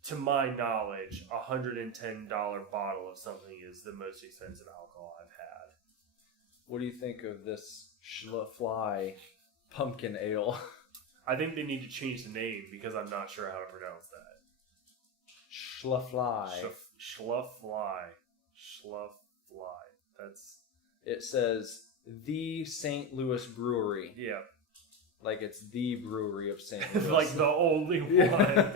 to my knowledge, $110 bottle of something is the most expensive alcohol I've had. What do you think of this Schlafly pumpkin ale? I think they need to change the name because I'm not sure how to pronounce that. Schlafly. Schlafly. That's... It says the St. Louis Brewery. Yeah. Like it's the brewery of St. Louis. Like the only one.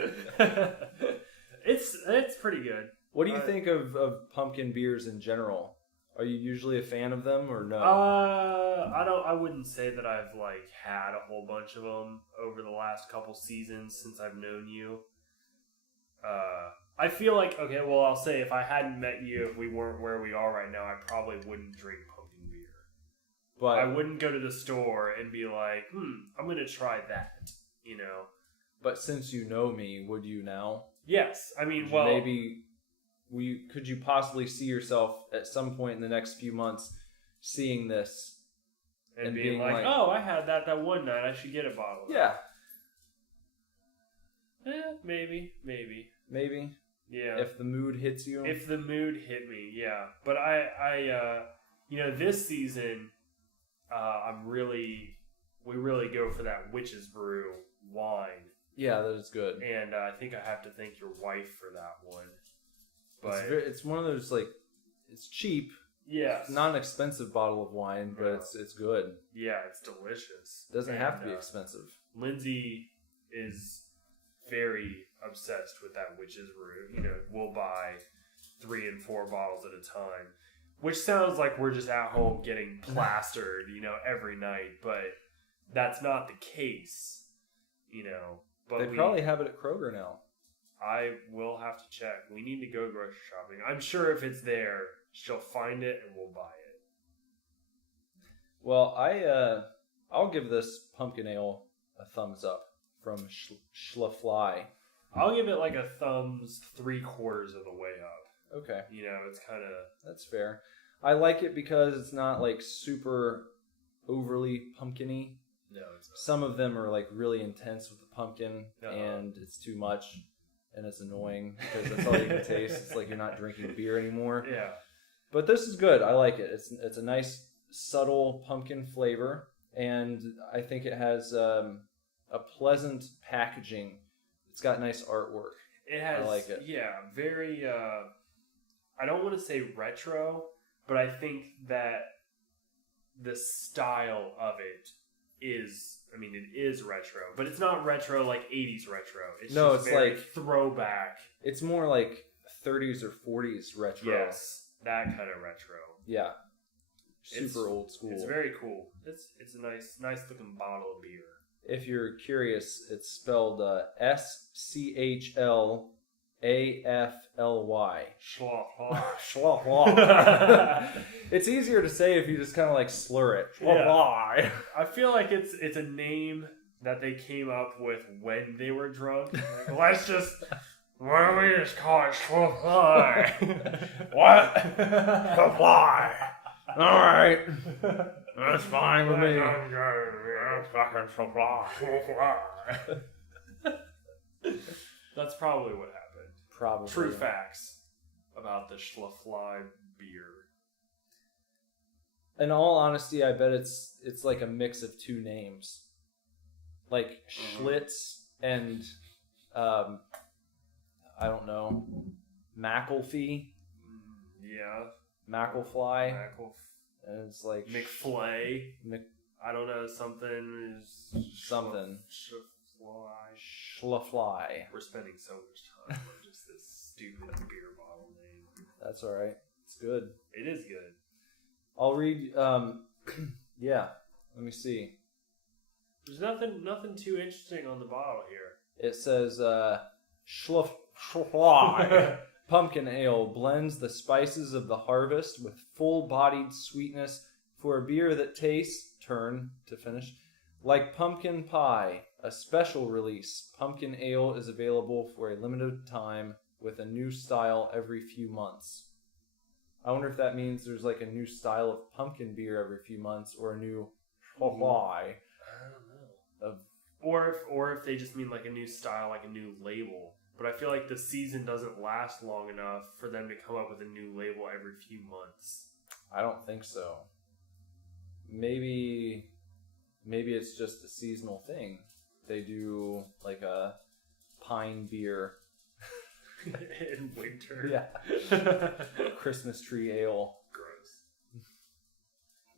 It's pretty good. What do you think of pumpkin beers in general? Are you usually a fan of them or no? I wouldn't say that I've like had a whole bunch of them over the last couple seasons since I've known you. I feel like, okay, well, I'll say if I hadn't met you, if we weren't where we are right now, I probably wouldn't drink pumpkin beer. But I wouldn't go to the store and be like, I'm going to try that, But since you know me, would you now? Yes. I mean, could you possibly see yourself at some point in the next few months seeing this and being like, oh, I had that one night, I should get a bottle of yeah. Maybe. Yeah. If the mood hits you. If the mood hit me, yeah. But I this season, we really go for that Witch's Brew wine. Yeah, that is good. And I think I have to thank your wife for that one. But it's one of those, like, it's cheap. Yeah. Not an expensive bottle of wine, but it's good. Yeah, it's delicious. It doesn't have to be expensive. Lindsay is very obsessed with that Witch's Brew. We'll buy 3 and 4 bottles at a time, which sounds like we're just at home getting plastered, every night, but that's not the case, But they probably have it at Kroger now. I will have to check. We need to go grocery shopping. I'm sure if it's there, she'll find it and we'll buy it. Well, I'll give this pumpkin ale a thumbs up from Schlafly. I'll give it like a thumbs 3/4 of the way up. Okay. It's kind of... That's fair. I like it because it's not like super overly pumpkin-y. No, it's not. Some of them are like really intense with the pumpkin and it's too much and it's annoying because that's all you can taste. It's like you're not drinking beer anymore. Yeah. But this is good. I like it. It's a nice subtle pumpkin flavor and I think it has a pleasant packaging. It's got nice artwork. It has, I like it. Yeah, very, I don't want to say retro, but I think that the style of it is, it is retro, but it's not retro like 80s retro. It's very like throwback. It's more like 30s or 40s retro. Yes, that kind of retro. Yeah. Super old school. It's very cool. It's a nice looking bottle of beer. If you're curious, it's spelled Schlafly. Schlafly. It's easier to say if you just kind of like slur it. Schlafly. Yeah. I feel like it's a name that they came up with when they were drunk. Like, let's just... Why don't we just call it Schlafly? What? Schlafly. All right. That's fine with me. That's probably what happened. Probably. True facts about the Schlafly beer. In all honesty, I bet it's like a mix of two names. Like Schlitz and I don't know, McAfee. Yeah. McElfly. And it's like McFlay. I don't know, something is... Something. Schlafly. We're spending so much time on just this stupid beer bottle name. That's alright. It's good. It is good. I'll read, yeah. Let me see. There's nothing too interesting on the bottle here. It says, Schlafly. Pumpkin ale blends the spices of the harvest with full-bodied sweetness for a beer that tastes, turn to finish, like pumpkin pie. A special release, pumpkin ale is available for a limited time with a new style every few months. I wonder if that means there's like a new style of pumpkin beer every few months or a new pie. I don't know. Or if they just mean like a new style, like a new label. But I feel like the season doesn't last long enough for them to come up with a new label every few months. I don't think so. Maybe it's just a seasonal thing. They do like a pine beer in winter. Yeah. Christmas tree ale. Gross.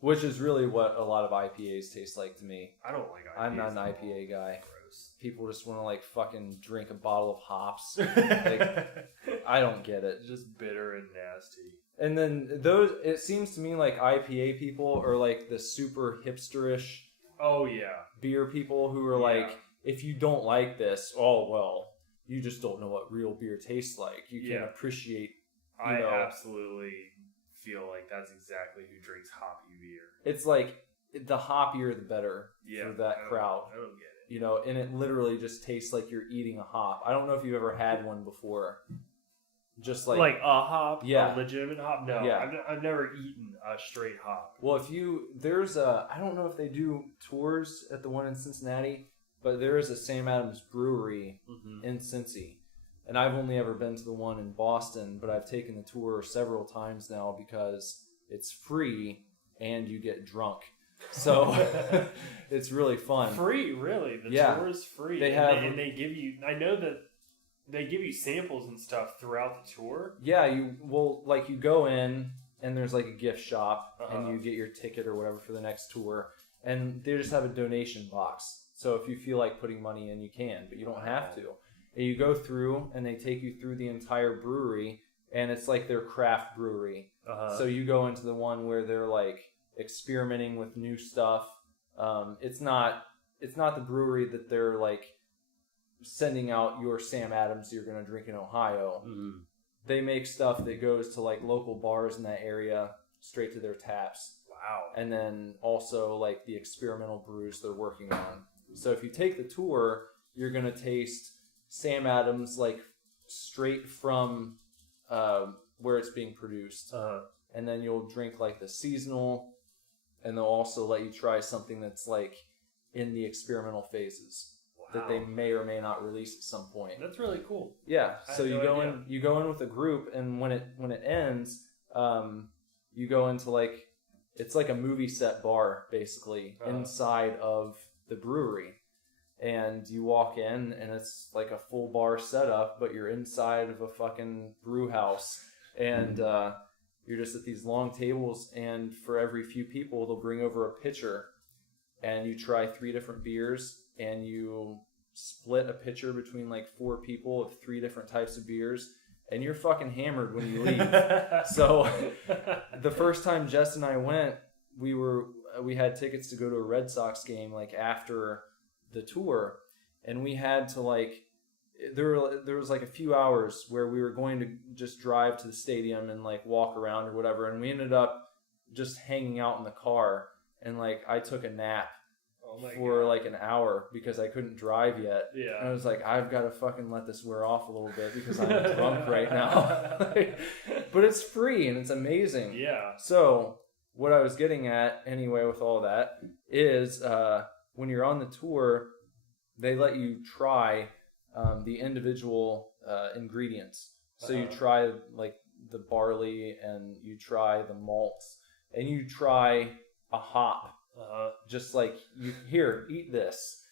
Which is really what a lot of IPAs taste like to me. I don't like IPAs. I'm not an IPA guy. Gross. People just want to like fucking drink a bottle of hops. Like, I don't get it. Just bitter and nasty. And then it seems to me like IPA people are like the super hipsterish. Oh yeah. Beer people who are like, if you don't like this, oh well, you just don't know what real beer tastes like. You can't appreciate. I absolutely feel like that's exactly who drinks hoppy beer. It's like the hoppier the better for that crowd. I don't get it. You know, and it literally just tastes like you're eating a hop. I don't know if you've ever had one before. Just like a hop, yeah, a legitimate hop. No, yeah. I've never eaten a straight hop. Well, I don't know if they do tours at the one in Cincinnati, but there is a Sam Adams brewery in Cincy, and I've only ever been to the one in Boston, but I've taken the tour several times now because it's free and you get drunk, so it's really fun. Free, really? The tour is free. And they give you. I know that. They give you samples and stuff throughout the tour? Yeah, you go in and there's like a gift shop and you get your ticket or whatever for the next tour, and they just have a donation box. So if you feel like putting money in, you can, but you don't have to. And you go through and they take you through the entire brewery, and it's like their craft brewery. So you go into the one where they're like experimenting with new stuff. It's not the brewery that they're like sending out your Sam Adams you're going to drink in Ohio. They make stuff that goes to like local bars in that area straight to their taps. Wow. And then also like the experimental brews they're working on. So if you take the tour, you're going to taste Sam Adams like straight from where it's being produced. And then you'll drink like the seasonal, and they'll also let you try something that's like in the experimental phases. That they may or may not release at some point. That's really cool. Yeah. So you go in with a group, and when it ends, you go into like, it's like a movie set bar basically inside of the brewery, and you walk in and it's like a full bar setup, but you're inside of a fucking brew house, and you're just at these long tables, and for every few people they'll bring over a pitcher, and you try 3 different beers. And you split a pitcher between like 4 people of 3 different types of beers, and you're fucking hammered when you leave. So the first time Jess and I went, we had tickets to go to a Red Sox game like after the tour, and we had to like there was like a few hours where we were going to just drive to the stadium and like walk around or whatever, and we ended up just hanging out in the car, and like I took a nap for like an hour because I couldn't drive yet. Yeah. And I was like, I've got to fucking let this wear off a little bit because I'm drunk right now. But it's free and it's amazing. Yeah. So what I was getting at anyway with all that is when you're on the tour, they let you try the individual ingredients. So you try like the barley, and you try the malts, and you try a hop. Just like, here, eat this,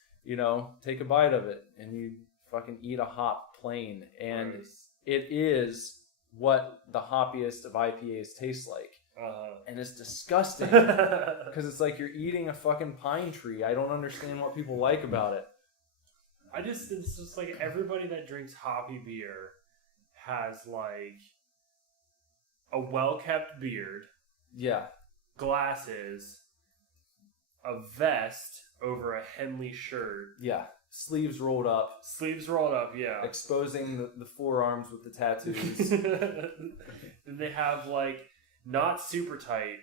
take a bite of it, and you fucking eat a hop plain, and it is what the hoppiest of IPAs tastes like. And it's disgusting. Uh-huh. Because it's like you're eating a fucking pine tree. I don't understand what people like about it. it's just like everybody that drinks hoppy beer has like a well-kept beard, Yeah. glasses, a vest over a Henley shirt, Yeah. Sleeves rolled up. sleeves rolled up, yeah. Exposing the forearms with the tattoos. Then they have like not super tight.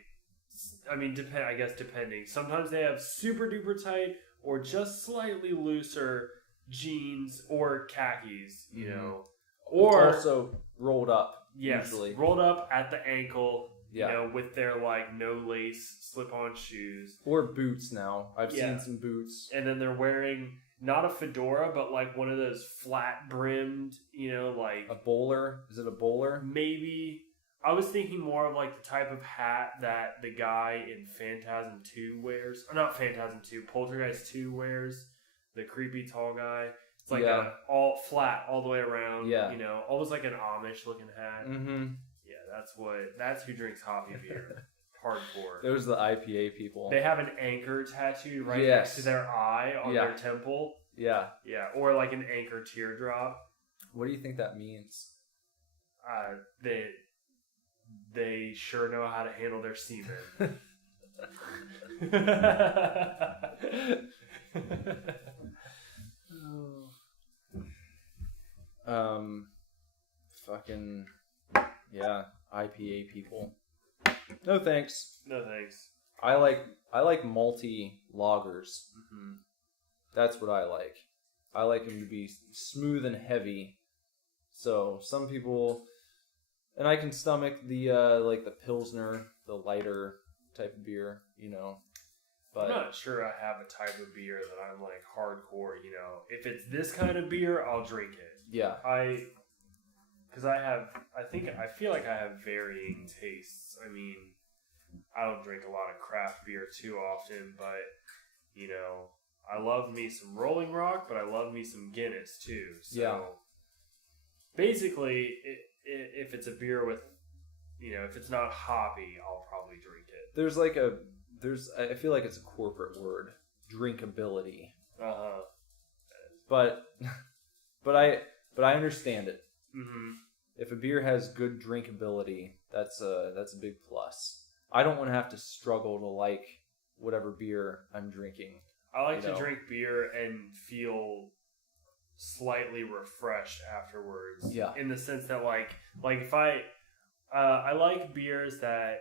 I mean, I guess depending. Sometimes they have super duper tight or just slightly looser jeans or khakis, you know. Or also rolled up. yes, Usually. rolled up at the ankle, Yeah. you know, with their like no lace slip-on shoes. Or boots now. I've Yeah. seen some boots. And then they're wearing not a fedora, but like one of those flat brimmed, you know, like A bowler. Is it a bowler? maybe. I was thinking more of like the type of hat that the guy in Phantasm 2 wears. Or not Phantasm 2, Poltergeist 2 wears. The creepy tall guy. It's like Yeah. all flat all the way around. Yeah. You know, almost like an Amish looking hat. Mm-hmm. Yeah, that's who drinks hoppy beer. Hardcore. Those are the IPA people. They have an anchor tattooed right Yes. next to their eye on Yeah. their temple. Yeah. Yeah, or like an anchor teardrop. What do you think that means? They sure know how to handle their semen. Fucking, yeah, IPA people. No thanks. No thanks. I like malty lagers. Mm-hmm. That's what I like. I like them to be smooth and heavy. So some people, and I can stomach the like the Pilsner, the lighter type of beer, you know. But I'm not sure I have a type of beer that I'm like hardcore, you know. If it's this kind of beer, I'll drink it. yeah, I feel like I have varying tastes. I mean, I don't drink a lot of craft beer too often, but, you know, I love me some Rolling Rock, but I love me some Guinness too. So, yeah. basically, if it's a beer with, you know, if it's not hoppy, I'll probably drink it. I feel like it's a corporate word, drinkability. Uh-huh. But I understand it. Mm-hmm. If a beer has good drinkability, that's a big plus. I don't want to have to struggle to like whatever beer I'm drinking. I like to know. drink beer and feel slightly refreshed afterwards. Yeah. In the sense that like if I like beers that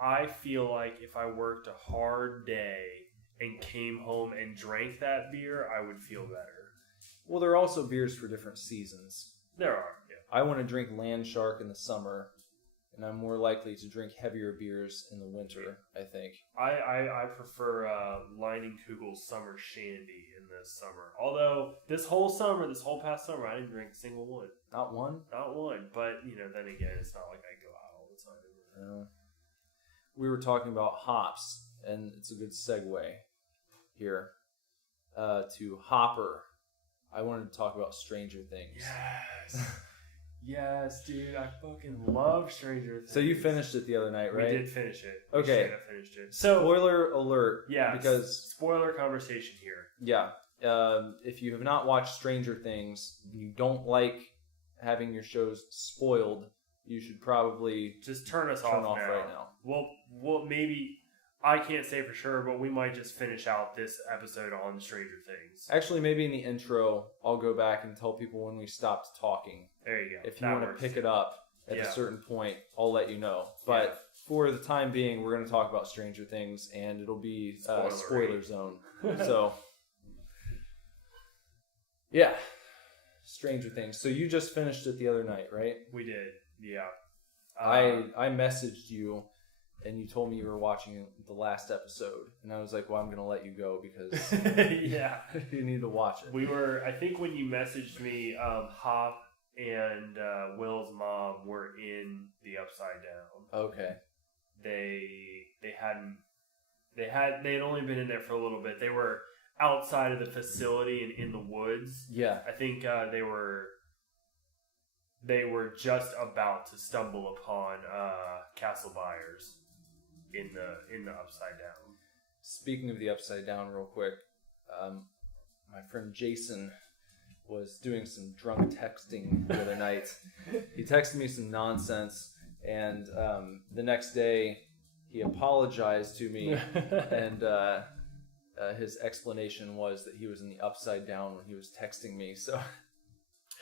I feel like if I worked a hard day and came home and drank that beer, I would feel better. Well, there are also beers for different seasons. There are, yeah. I want to drink Land Shark in the summer, and I'm more likely to drink heavier beers in the winter, I think. I prefer Leinenkugel's Summer Shandy in the summer. Although this whole past summer, I didn't drink a single one. Not one? Not one. But, you know, then again, it's not like I go out all the time. We were talking about hops, and it's a good segue here to Hopper. I wanted to talk about Stranger Things. Yes. Yes, dude. I fucking love Stranger Things. So you finished it the other night, right? We did finish it. Okay. I finished it. So, Spoiler alert. yeah, Because, spoiler conversation here. yeah, if you have not watched Stranger Things, you don't like having your shows spoiled, you should probably Just turn us turn off off now. right now. Well, maybe, I can't say for sure, but we might just finish out this episode on Stranger Things. Actually, maybe in the intro, I'll go back and tell people when we stopped talking. There you go. If you want to pick it up at a Yeah. certain point, I'll let you know. But for the time being, we're going to talk about Stranger Things, and it'll be spoiler zone. So, yeah, Stranger Things. So you just finished it the other night, right? We did, yeah. I messaged you, and you told me you were watching the last episode, and I was like, well, I'm going to let you go because yeah. you need to watch it. We were, I think when you messaged me, Hop and Will's mom were in the Upside Down. Okay. They had only been in there for a little bit. They were outside of the facility and in the woods. Yeah. I think they were they were just about to stumble upon castle buyers in the Upside Down. Speaking of the Upside Down, real quick, my friend Jason was doing some drunk texting the other night. He texted me some nonsense, and the next day he apologized to me, and his explanation was that he was in the Upside Down when he was texting me. So,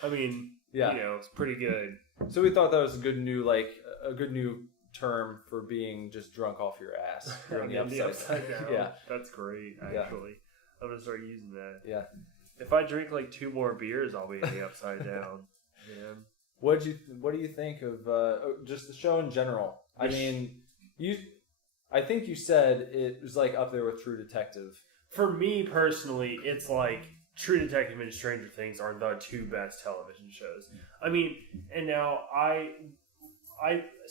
I mean, yeah, it's pretty good. So we thought that was a good new term for being just drunk off your ass. You're in the upside down. Yeah, that's great. Actually, I'm gonna start using that. Yeah. If I drink like 2 more beers, I'll be in the Upside Down. Yeah. What do you think of just the show in general? I mean, I think you said it was like up there with True Detective. For me personally, it's like True Detective and Stranger Things are the 2 best television shows. I mean, and now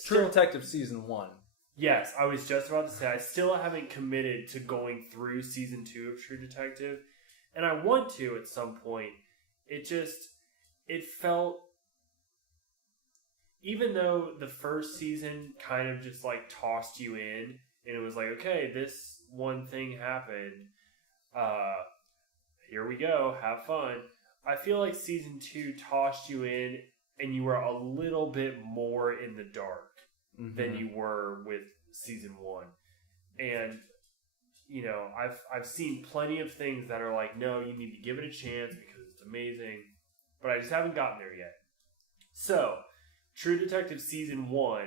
True Detective season 1. Yes, I was just about to say I still haven't committed to going through season 2 of True Detective, and I want to at some point. It felt, even though the first season kind of just like tossed you in, and it was like, okay, this one thing happened. Here we go, have fun. I feel like season 2 tossed you in, and you were a little bit more in the dark than you were with season 1. And I've seen plenty of things that are like, no, you need to give it a chance because it's amazing, but I just haven't gotten there yet. So, True Detective season 1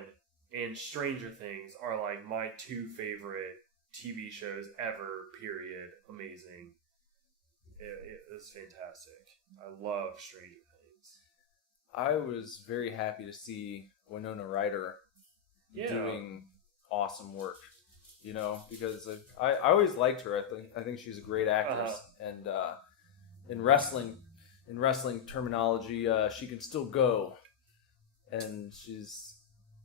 and Stranger Things are like my 2 favorite TV shows ever, period. Amazing. It was fantastic. I love Stranger Things. I was very happy to see Winona Ryder doing awesome work, because I always liked her. I think she's a great actress, and in wrestling terminology, she can still go, and she's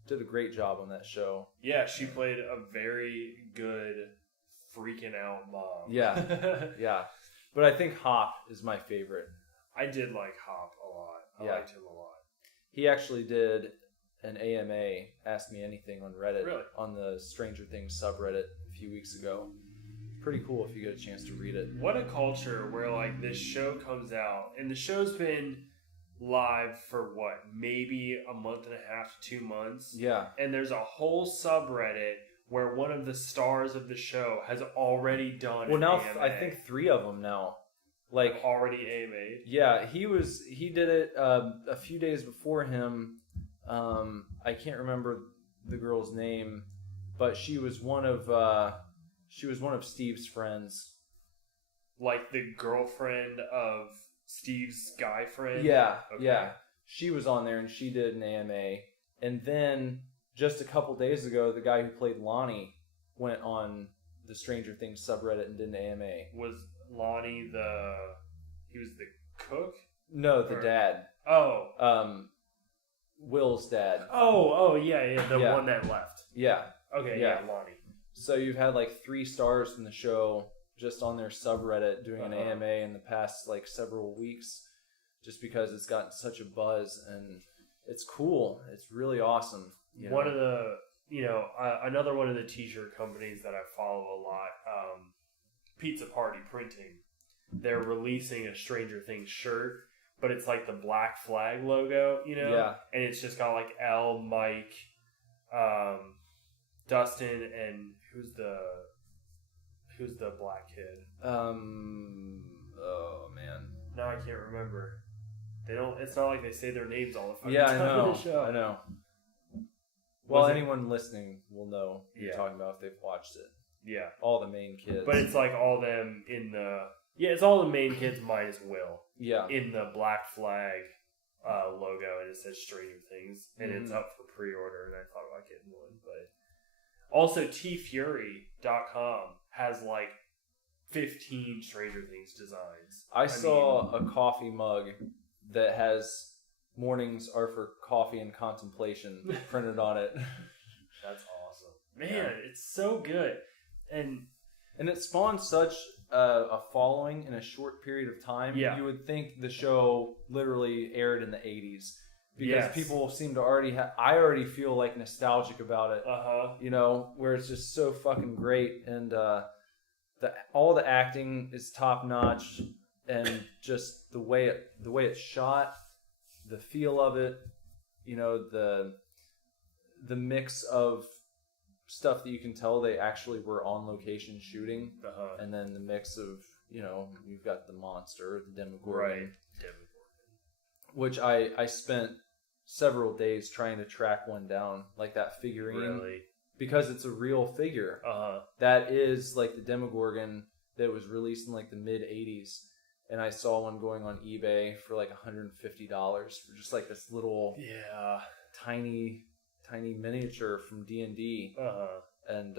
did a great job on that show. Yeah, she played a very good freaking out mom. Yeah, yeah. But I think Hop is my favorite. I did like Hop a lot. I liked him a lot. He actually did an AMA, Ask Me Anything, on Reddit, really? On the Stranger Things subreddit a few weeks ago. Pretty cool if you get a chance to read it. What a culture where like this show comes out, and the show's been live for what, maybe a month and a half to 2 months? Yeah. And there's a whole subreddit where one of the stars of the show has already done an now AMA. I think 3 of them now. Like already AMA'd? Yeah, he did it a few days before him. I can't remember the girl's name, but she was one of Steve's friends. Like the girlfriend of Steve's guy friend? Yeah, okay. Yeah. She was on there and she did an AMA. And then just a couple days ago, the guy who played Lonnie went on the Stranger Things subreddit and did an AMA. Was Lonnie he was the cook? No, the dad. Oh. Will's dad. Oh, yeah, the one that left. Yeah. Okay, yeah, Lonnie. So you've had like 3 stars from the show just on their subreddit doing an AMA in the past like several weeks, just because it's gotten such a buzz, and it's cool. It's really awesome. One of the, another one of the t-shirt companies that I follow a lot, Pizza Party Printing, they're releasing a Stranger Things shirt, but it's like the Black Flag logo, Yeah. And it's just got like Elle, Mike, Dustin, and who's the black kid? Oh man. Now I can't remember. It's not like they say their names all the fucking Yeah, time in the show. I know. Well, anyone listening will know what you're talking about if they've watched it. Yeah. All the main kids. But it's like all them in the... Yeah, it's all the main kids minus Will. Yeah. In the Black Flag logo, and it says Stranger Things, and it's up for pre-order, and I thought about getting one. But also, tfury.com has like 15 Stranger Things designs. I saw a coffee mug that has "Mornings are for coffee and contemplation" printed on it. That's awesome. Man, it's so good. And it spawned such a following in a short period of time. Yeah. You would think the show literally aired in the 80s. because people seem to already I already feel like nostalgic about it. You know, where it's just so fucking great, and all the acting is top notch, and just the way it's shot, the feel of it, you know, the mix of stuff that you can tell they actually were on location shooting, and then the mix of, you know, you've got the monster, the Demogorgon, which I spent several days trying to track one down, like that figurine, because it's a real figure. That is like the Demogorgon that was released in like the mid '80s, and I saw one going on eBay for like $150 for just like this little tiny miniature from D&D. And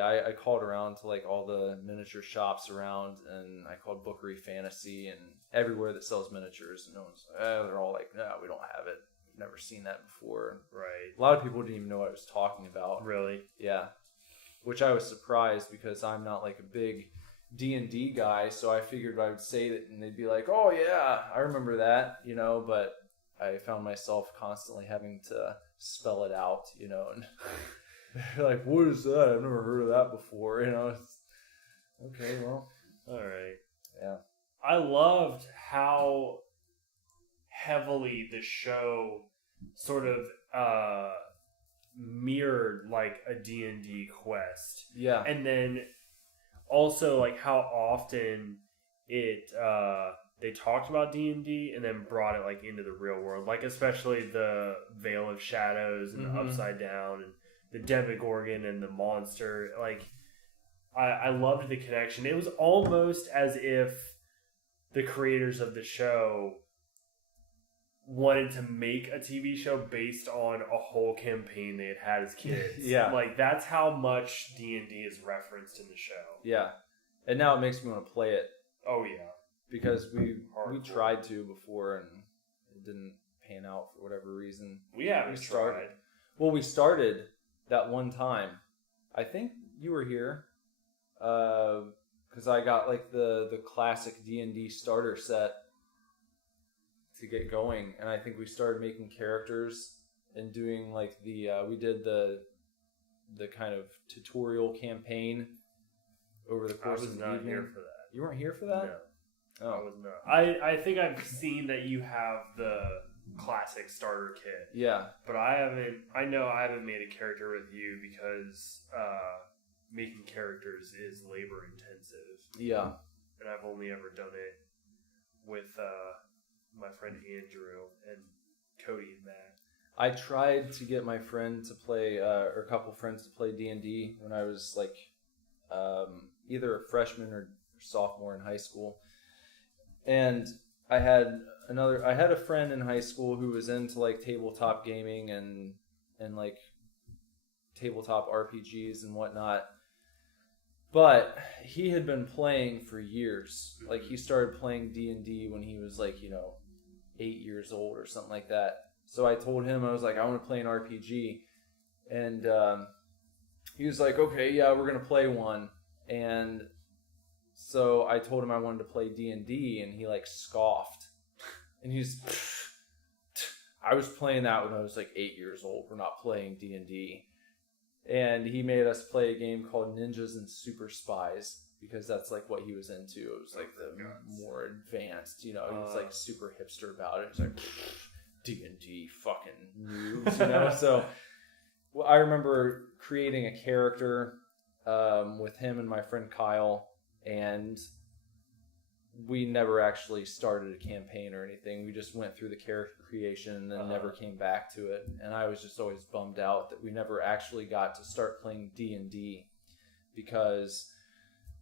I called around to like all the miniature shops around, and I called Bookery Fantasy and everywhere that sells miniatures, and no one's they're all like, no, we don't have it, we've never seen that before. A lot of people didn't even know what I was talking about. Yeah, which I was surprised, because I'm not like a big D&D guy, so I figured I would say that and they'd be like, oh yeah, I remember that, you know, but I found myself constantly having to spell it out, you know, and like, what is that? I've never heard of that before, you know. Okay, well, all right. Yeah. I loved how heavily the show sort of mirrored like a D&D quest. Yeah. And then also like how often it they talked about D&D and then brought it like into the real world, like especially the Veil of Shadows and the Upside Down and the Demogorgon and the monster. Like I loved the connection. It was almost as if the creators of the show wanted to make a TV show based on a whole campaign they had as kids. Like that's how much D&D is referenced in the show. Yeah. And now it makes me want to play it. Oh yeah. Because we tried to before and it didn't pan out for whatever reason. We haven't tried. Well, we started that one time. I think you were here. Because I got like the classic D&D starter set to get going, and I think we started making characters and doing like we did the kind of tutorial campaign over the course of the evening. I was not here for that. You weren't here for that? No. Oh. I was not. I think I've seen that you have the classic starter kit. Yeah. But I know I haven't made a character with you because making characters is labor intensive. Yeah. And I've only ever done it with my friend Andrew and Cody and Matt. I tried to get my friend to play, or a couple friends to play D&D when I was like either a freshman or sophomore in high school. And I had a friend in high school who was into like tabletop gaming and like tabletop RPGs and whatnot. But he had been playing for years. Like he started playing D&D when he was like, 8 years old or something like that. So I told him, I was like, I want to play an RPG. And he was like, okay, yeah, we're going to play one. And so I told him I wanted to play D&D, and he like scoffed. And I was playing that when I was like 8 years old. We're not playing D&D. And he made us play a game called Ninjas and Super Spies, because that's like what he was into. It was like the more advanced, he was like super hipster about it. He's like, D&D fucking noobs, So I remember creating a character with him and my friend Kyle, and we never actually started a campaign or anything. We just went through the character creation and then never came back to it. And I was just always bummed out that we never actually got to start playing D&D, because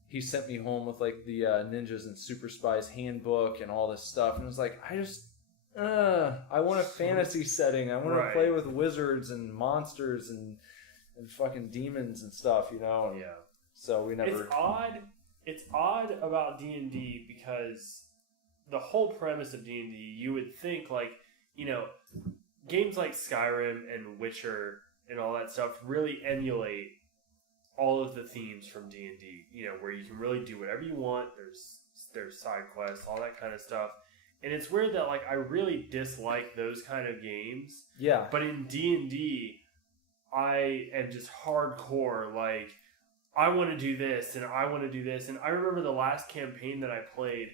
he sent me home with like the Ninjas and Super Spies handbook and all this stuff. And it was like, I want a fantasy setting. I want to play with wizards and monsters and fucking demons and stuff, And so we never... It's odd about D&D because the whole premise of D&D, you would think like, games like Skyrim and Witcher and all that stuff really emulate all of the themes from D&D, where you can really do whatever you want. There's side quests, all that kind of stuff. And it's weird that like I really dislike those kind of games. Yeah. But in D&D, I am just hardcore. Like, I want to do this and I want to do this. And I remember the last campaign that I played,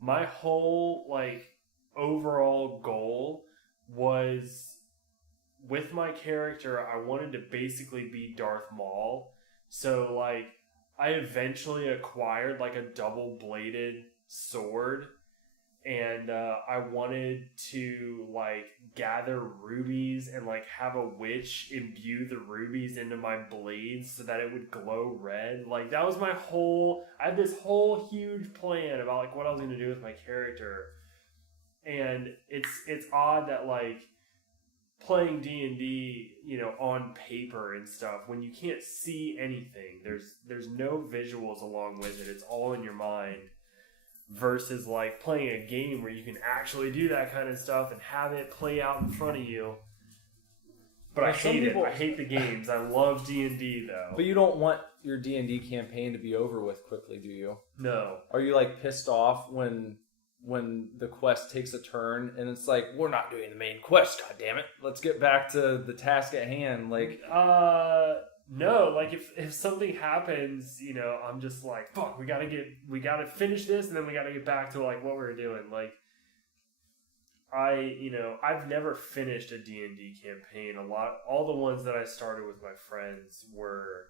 my whole like overall goal was with my character, I wanted to basically be Darth Maul. So like I eventually acquired like a double-bladed sword. And I wanted to like gather rubies and like have a witch imbue the rubies into my blades so that it would glow red. Like that was my whole. I had this whole huge plan about like what I was going to do with my character. And it's odd that like playing D&D, you know, on paper and stuff when you can't see anything. There's no visuals along with it. It's all in your mind. Versus like playing a game where you can actually do that kind of stuff and have it play out in front of you. But I hate it. I hate the games. I love D&D though. But you don't want your D&D campaign to be over with quickly, do you? No. Are you like pissed off when the quest takes a turn and it's like, we're not doing the main quest, god damn it. Let's get back to the task at hand. Like no, like if something happens, you know, I'm just like, fuck, we gotta finish this and then we gotta get back to like what we were doing. Like I've never finished a D&D campaign. All the ones that I started with my friends were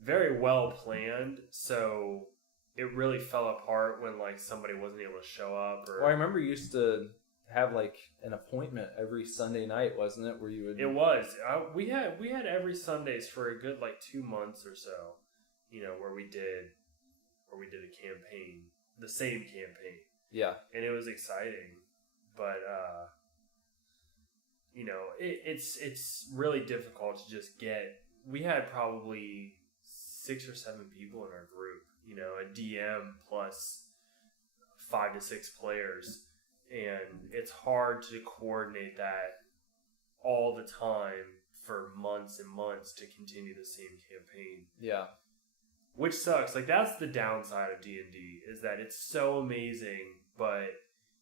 very well planned, so it really fell apart when like somebody wasn't able to show up. Or well, I remember you used to have like an appointment every Sunday night, wasn't it? Where you would. It was. We had every Sundays for a good like 2 months or so. You know, where we did a campaign, the same campaign. Yeah. And it was exciting, but you know, it's really difficult to just get. We had probably 6 or 7 people in our group. You know, a DM plus 5 to 6 players. And it's hard to coordinate that all the time for months and months to continue the same campaign. Yeah. Which sucks. Like, that's the downside of D&D, is that it's so amazing, but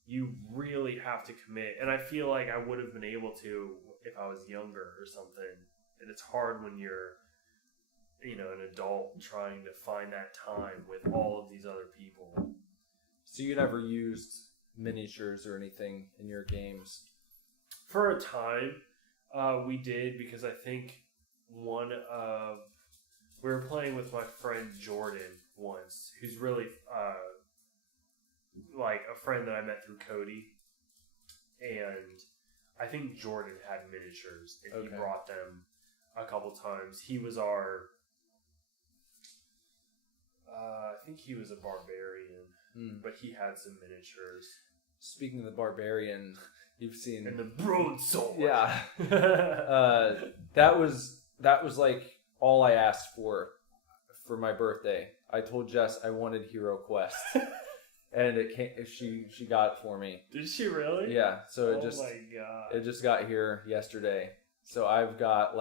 you really have to commit. And I feel like I would have been able to if I was younger or something. And it's hard when you're, you know, an adult trying to find that time with all of these other people. So you never used miniatures or anything in your games? For a time, we did, because I think we were playing with my friend Jordan once, who's really like a friend that I met through Cody, and I think Jordan had miniatures and he brought them a couple times. He was our I think he was a barbarian, but he had some miniatures. Speaking of the barbarian, you've seen... And the broadsword. Yeah. That was like all I asked for my birthday. I told Jess I wanted HeroQuest. And she got it for me. Did she really? Yeah. So my God. It just got here yesterday. So I've got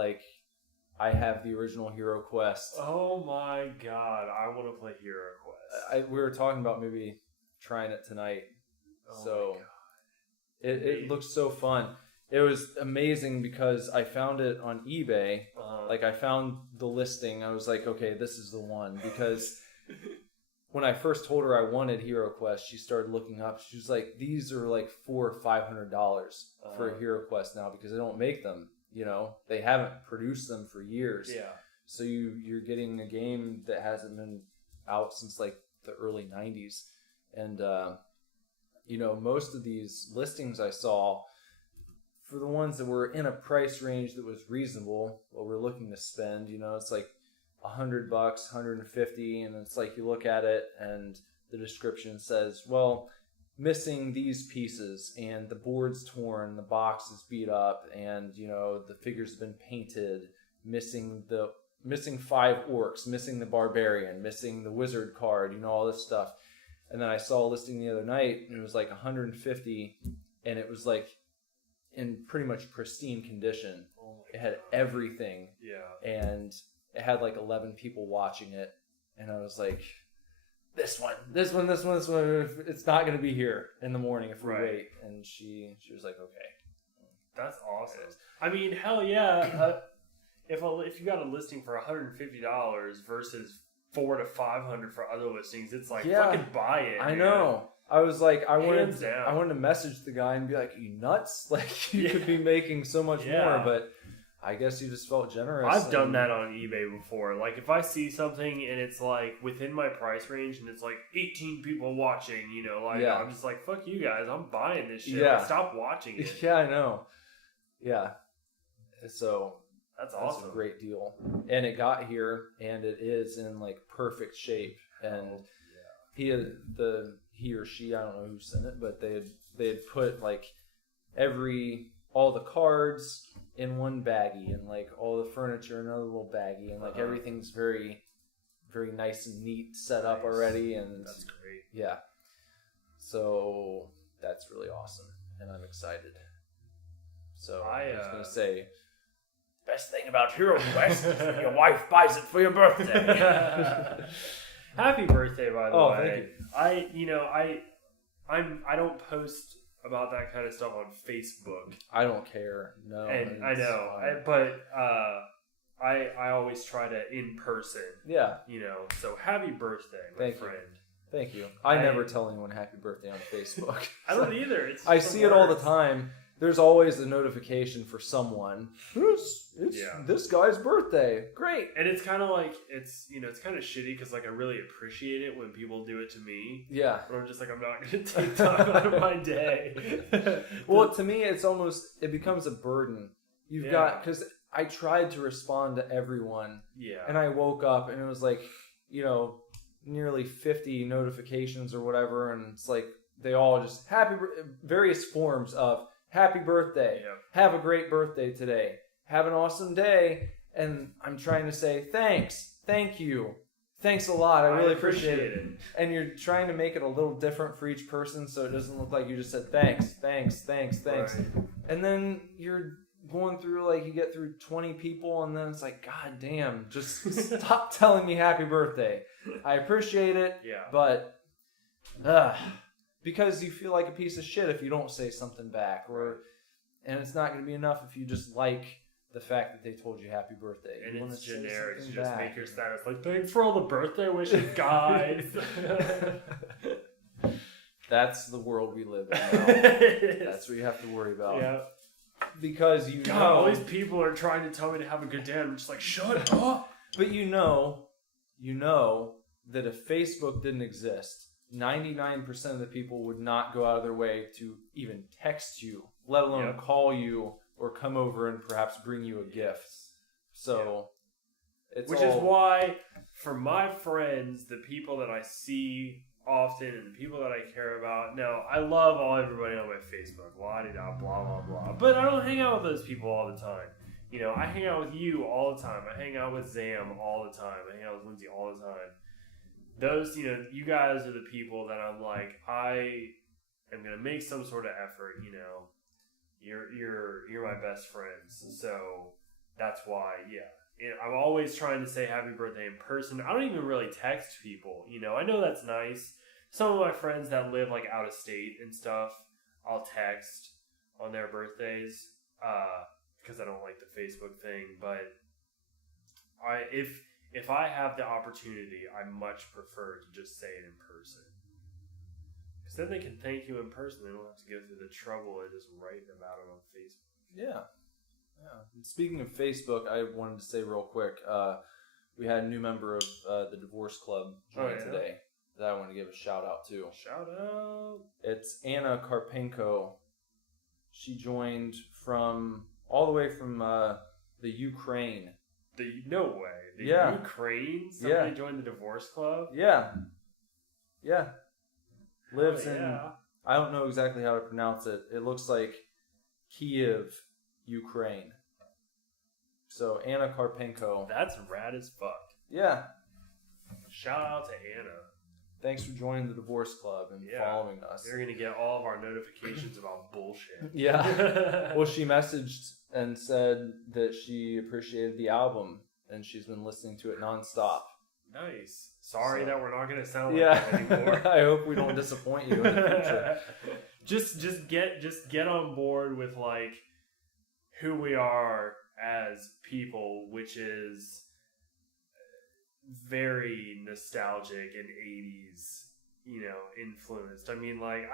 I have the original HeroQuest. Oh my God. I want to play HeroQuest. We were talking about maybe trying it tonight. Oh so my God. It looks so fun. It was amazing because I found it on eBay. I found the listing. I was like, okay, this is the one. Because when I first told her I wanted HeroQuest, she started looking up. She was like, these are like $400 or $500 for a HeroQuest now because they don't make them. You know, they haven't produced them for years. Yeah. So you're getting a game that hasn't been out since like the early 90s. And, you know, most of these listings I saw, for the ones that were in a price range that was reasonable, what we're looking to spend, you know, it's like $100, $150, and it's like you look at it and the description says, well, missing these pieces, and the board's torn, the box is beat up, and, you know, the figures have been painted, missing 5 orcs, missing the barbarian, missing the wizard card, you know, all this stuff. And then I saw a listing the other night, and it was like $150, and it was like in pretty much pristine condition. It had everything. Yeah. And it had like 11 people watching it, and I was like, this one. It's not going to be here in the morning if we wait. And she was like, okay. That's awesome. I mean, hell yeah. If you got a listing for $150 versus $400 to $500 for other listings, it's like fucking buy it. I know. I was like, I wanted down. to message the guy and be like, "Are you nuts? Like you could be making so much more." But I guess you just felt generous. I've done that on eBay before. Like if I see something and it's like within my price range and it's like 18 people watching, you know, like I'm just like, fuck you guys, I'm buying this shit. Yeah. Like, stop watching it. Yeah, I know. Yeah. So that's awesome. That's a great deal. And it got here and it is in like perfect shape. And he or she, I don't know who sent it, but they had put like all the cards in one baggie and like all the furniture in another little baggie and like everything's very, very nice and neat set up already. And that's great. Yeah. So that's really awesome. And I'm excited. So I was going to say, best thing about HeroQuest is when your wife buys it for your birthday. Happy birthday, by the way. Thank you. I don't post about that kind of stuff on Facebook. I don't care. No. And I know. But I always try to in person. Yeah. You know, so happy birthday, my friend. Thank you. I never tell anyone happy birthday on Facebook. I don't either. I see it all the time. There's always a notification for someone. It's this guy's birthday. Great. And it's kind of like, it's kind of shitty because like I really appreciate it when people do it to me. Yeah. But I'm just like, I'm not going to take time out of my day. Well, to me, it becomes a burden. You've got, because I tried to respond to everyone. Yeah. And I woke up and it was like, nearly 50 notifications or whatever. And it's like, they all just various forms of, happy birthday. Yep. Have a great birthday today. Have an awesome day. And I'm trying to say thanks. Thank you. Thanks a lot. I really appreciate it. And you're trying to make it a little different for each person so it doesn't look like you just said thanks. Right. And then you're going through, like, you get through 20 people and then it's like, God damn, just stop telling me happy birthday. I appreciate it. Yeah. But, because you feel like a piece of shit if you don't say something back, and it's not going to be enough if you just like the fact that they told you happy birthday. And it's generic. You just make your status like, thanks for all the birthday wishes, guys. That's the world we live in now. That's what you have to worry about. Yeah. Because all these people are trying to tell me to have a good day. I'm just like, shut up. But you know that if Facebook didn't exist, 99% of the people would not go out of their way to even text you, let alone call you or come over and perhaps bring you a gift. So, which is why, for my friends, the people that I see often and the people that I care about, now, I love everybody on my Facebook, blah, blah, blah. But I don't hang out with those people all the time. I hang out with you all the time. I hang out with Zam all the time. I hang out with Lindsay all the time. Those, you guys are the people that I'm like, I am going to make some sort of effort, You're my best friends. So that's why, I'm always trying to say happy birthday in person. I don't even really text people, I know that's nice. Some of my friends that live like out of state and stuff, I'll text on their birthdays, because I don't like the Facebook thing. But if I have the opportunity, I much prefer to just say it in person. Because then they can thank you in person. They don't have to go through the trouble of just writing about it on Facebook. Yeah. And speaking of Facebook, I wanted to say real quick, we had a new member of the Divorce Club join today that I want to give a shout out to. Shout out! It's Anna Karpenko. She joined all the way from the Ukraine. No way. The Ukraine? Somebody joined the Divorce Club? Yeah. Lives in, I don't know exactly how to pronounce it. It looks like Kiev, Ukraine. So, Anna Karpenko. That's rad as fuck. Yeah. Shout out to Anna. Thanks for joining the Divorce Club and following us. You're going to get all of our notifications about bullshit. Yeah. Well, she messaged and said that she appreciated the album and she's been listening to it nonstop. Nice. Sorry So- that we're not gonna sound like that anymore. I hope we don't disappoint you in the future. just get on board with like who we are as people, which is very nostalgic and 80s, influenced. I mean, like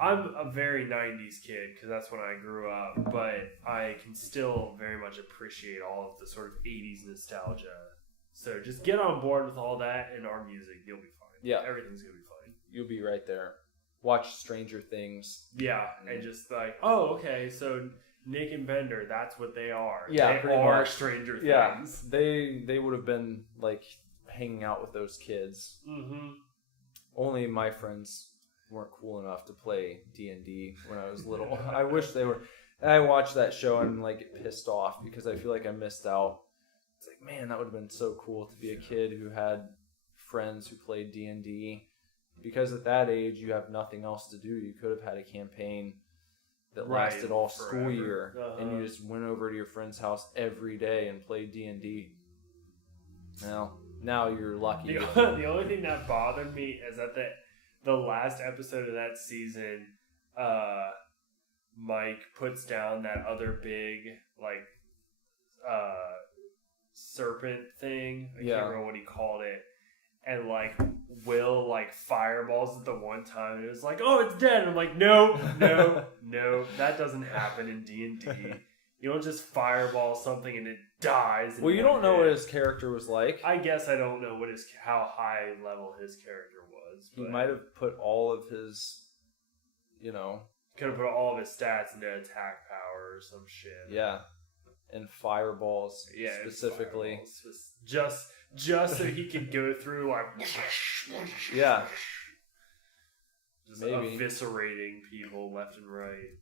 I'm a very 90s kid because that's when I grew up, but I can still very much appreciate all of the sort of 80s nostalgia. So just get on board with all that and our music. You'll be fine. Yeah. Everything's going to be fine. You'll be right there. Watch Stranger Things. Yeah. And just like, oh, okay. So Nick and Bender, that's what they are. Yeah, they pretty are much. Stranger Things. Yeah, they would have been like hanging out with those kids. Mm-hmm. Only my friends weren't cool enough to play D&D when I was little. I wish they were. And I watched that show and like get pissed off because I feel like I missed out. It's like, man, that would have been so cool to be a kid who had friends who played D&D. Because at that age, you have nothing else to do. You could have had a campaign that lasted all school year, and you just went over to your friend's house every day and played D&D. Now you're lucky. The only thing that bothered me is that the last episode of that season, Mike puts down that other big like serpent thing. I can't remember what he called it. And like Will like fireballs at the one time, and it was like, oh, it's dead. And I'm like, no, that doesn't happen in D&D. You don't just fireball something and it dies. Well, you don't know what his character was like. I guess I don't know how high level his character was. He might have put all of his, could have put all of his stats into attack power or some shit. Yeah, and fireballs specifically. And fireballs. Just so he could go through like yeah, just maybe eviscerating people left and right.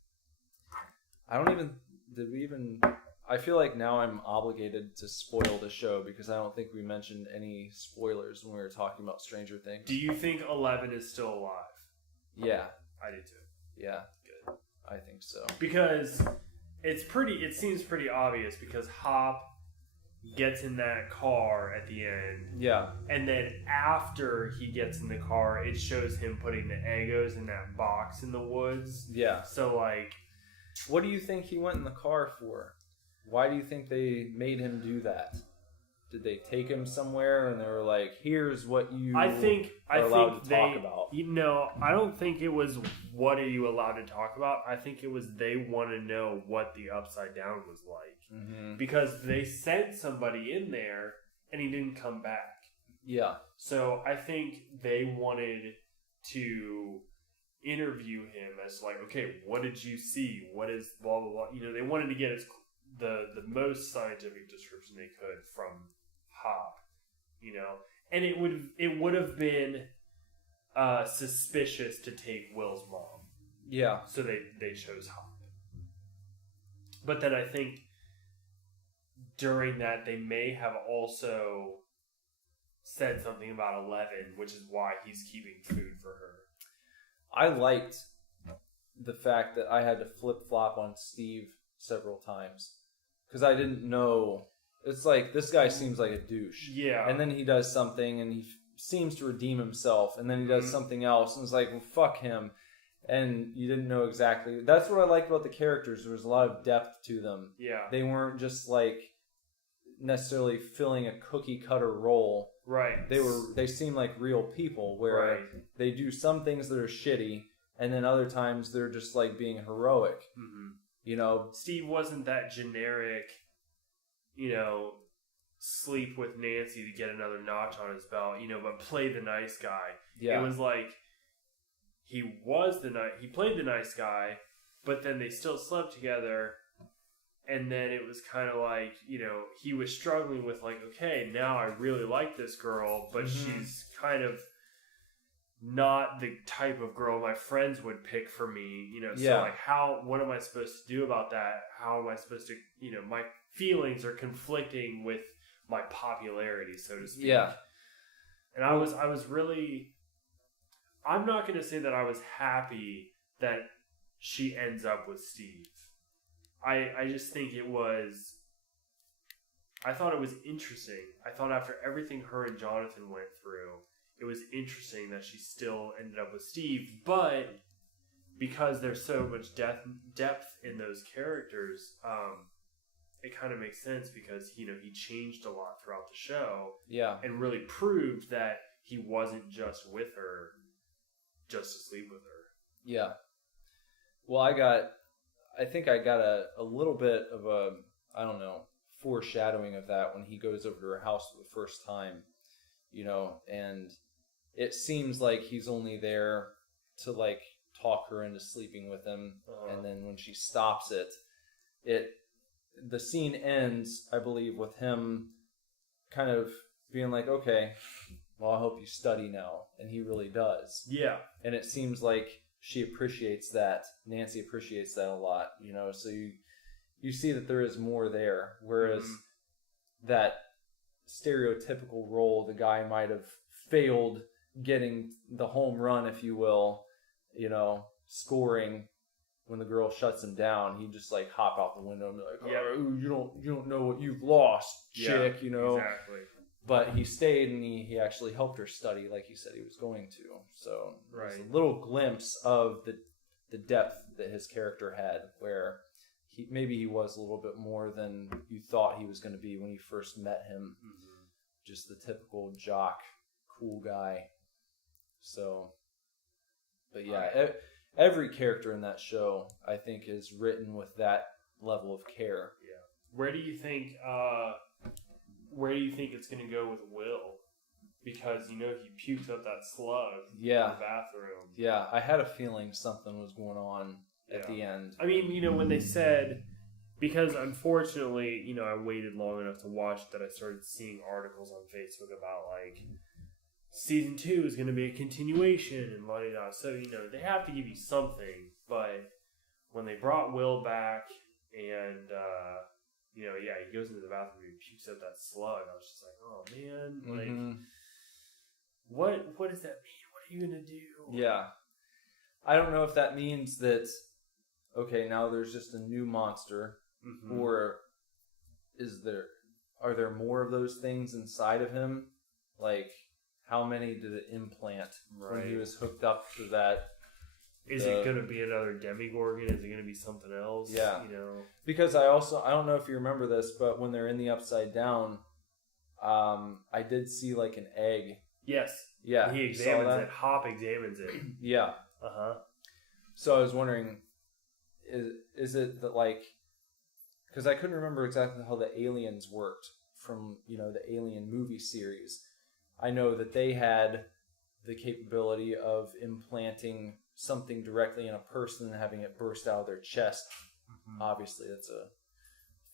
I feel like now I'm obligated to spoil the show because I don't think we mentioned any spoilers when we were talking about Stranger Things. Do you think 11 is still alive? Yeah, I do too. Yeah, good. I think so because it seems pretty obvious because Hop gets in that car at the end. Yeah. And then after he gets in the car, it shows him putting the Eggos in that box in the woods. Yeah. So, like... What do you think he went in the car for? Why do you think they made him do that? Did they take him somewhere and they were like, here's what you are allowed to talk about? I don't think it was what are you allowed to talk about. I think it was they want to know what the Upside Down was like. Mm-hmm. Because they sent somebody in there and he didn't come back. Yeah. So I think they wanted to interview him as like, okay, what did you see? What is blah, blah, blah. They wanted to get the most scientific description they could from Hop, and it would have been suspicious to take Will's mom. Yeah. So they chose Hop. But then I think during that they may have also said something about 11, which is why he's keeping food for her. I liked the fact that I had to flip-flop on Steve several times because I didn't know. It's like, this guy seems like a douche. Yeah. And then he does something and he seems to redeem himself. And then he does something else and it's like, well, fuck him. And you didn't know exactly. That's what I liked about the characters. There was a lot of depth to them. Yeah. They weren't just like necessarily filling a cookie cutter role. Right. They seem like real people where they do some things that are shitty and then other times they're just like being heroic. Mm-hmm. Steve wasn't that generic, sleep with Nancy to get another notch on his belt, but play the nice guy. Yeah. It was like he played the nice guy, but then they still slept together. And then it was kind of like, he was struggling with like, okay, now I really like this girl, but she's kind of not the type of girl my friends would pick for me, So like, what am I supposed to do about that? How am I supposed to, my feelings are conflicting with my popularity, so to speak. Yeah. And I was really, I'm not going to say that I was happy that she ends up with Steve. I just think it was I thought it was interesting. I thought after everything her and Jonathan went through, it was interesting that she still ended up with Steve. But because there's so much depth in those characters, it kind of makes sense because he changed a lot throughout the show. Yeah. And really proved that he wasn't just with her just to sleep with her. Yeah. Well, I think I got a little bit of a, I don't know, foreshadowing of that when he goes over to her house for the first time, and it seems like he's only there to like talk her into sleeping with him. And then when she stops the scene ends, I believe, with him kind of being like, okay, well, I hope you study now. And he really does. Yeah. And it seems like she appreciates that. Nancy appreciates that a lot, so you see that there is more there. Whereas that stereotypical role, the guy might have failed getting the home run, if you will, scoring. When the girl shuts him down, he just like hop out the window and be like, "Oh, you don't know what you've lost, chick," Exactly. But he stayed and he actually helped her study like he said he was going to. So right. There's a little glimpse of the depth that his character had, where maybe he was a little bit more than you thought he was going to be when you first met him. Mm-hmm. Just the typical jock, cool guy. So, but yeah. Every character in that show, I think, is written with that level of care. Yeah. Where do you think it's going to go with Will? Because he puked up that slug in the bathroom. Yeah, I had a feeling something was going on at the end. I mean, when they said, because unfortunately, I waited long enough to watch it that I started seeing articles on Facebook about like season 2 is going to be a continuation and la-di-da. So, they have to give you something. But when they brought Will back and, he goes into the bathroom and he pukes up that slug, I was just like, oh, man. Like, what does that mean? What are you going to do? Yeah. I don't know if that means that, okay, now there's just a new monster. Mm-hmm. Or are there more of those things inside of him? Like, how many did it implant when he was hooked up to that? Is it going to be another Demigorgon? Is it going to be something else? Yeah. Because I don't know if you remember this, but when they're in the Upside Down, I did see like an egg. Yes. Yeah. He examines it. Hop examines it. Yeah. Uh-huh. So I was wondering, is it that like, because I couldn't remember exactly how the aliens worked from, the Alien movie series. I know that they had the capability of implanting something directly in a person and having it burst out of their chest. Mm-hmm. Obviously, that's a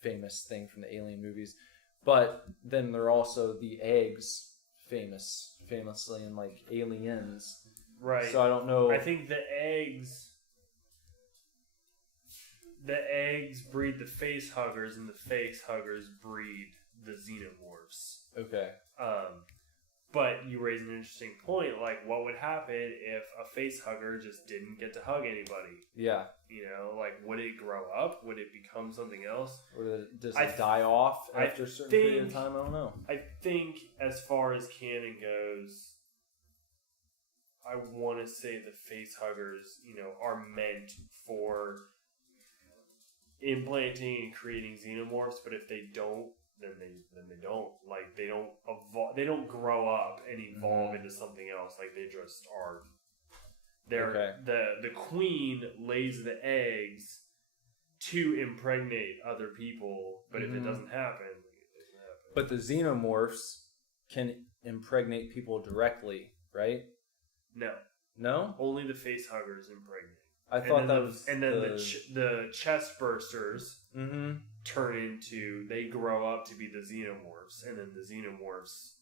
famous thing from the Alien movies. But then there are also the eggs, famously in like Aliens. Right. So I don't know. I think the eggs breed the face huggers, and the face huggers breed the xenomorphs. Okay. But you raise an interesting point, like what would happen if a face hugger just didn't get to hug anybody? Yeah. Like would it grow up? Would it become something else? Or does it die off after a certain period of time? I don't know. I think as far as canon goes, I want to say the face huggers, are meant for implanting and creating xenomorphs, but if they don't, then they don't. Like they don't evolve. They don't grow up and evolve into something else. Like they just are. The queen lays the eggs to impregnate other people, but if it doesn't happen, it doesn't happen. But the xenomorphs can impregnate people directly, right? No. Only the face huggers impregnate. I thought that was. And then the chest bursters turn into. They grow up to be the xenomorphs, and then the xenomorphs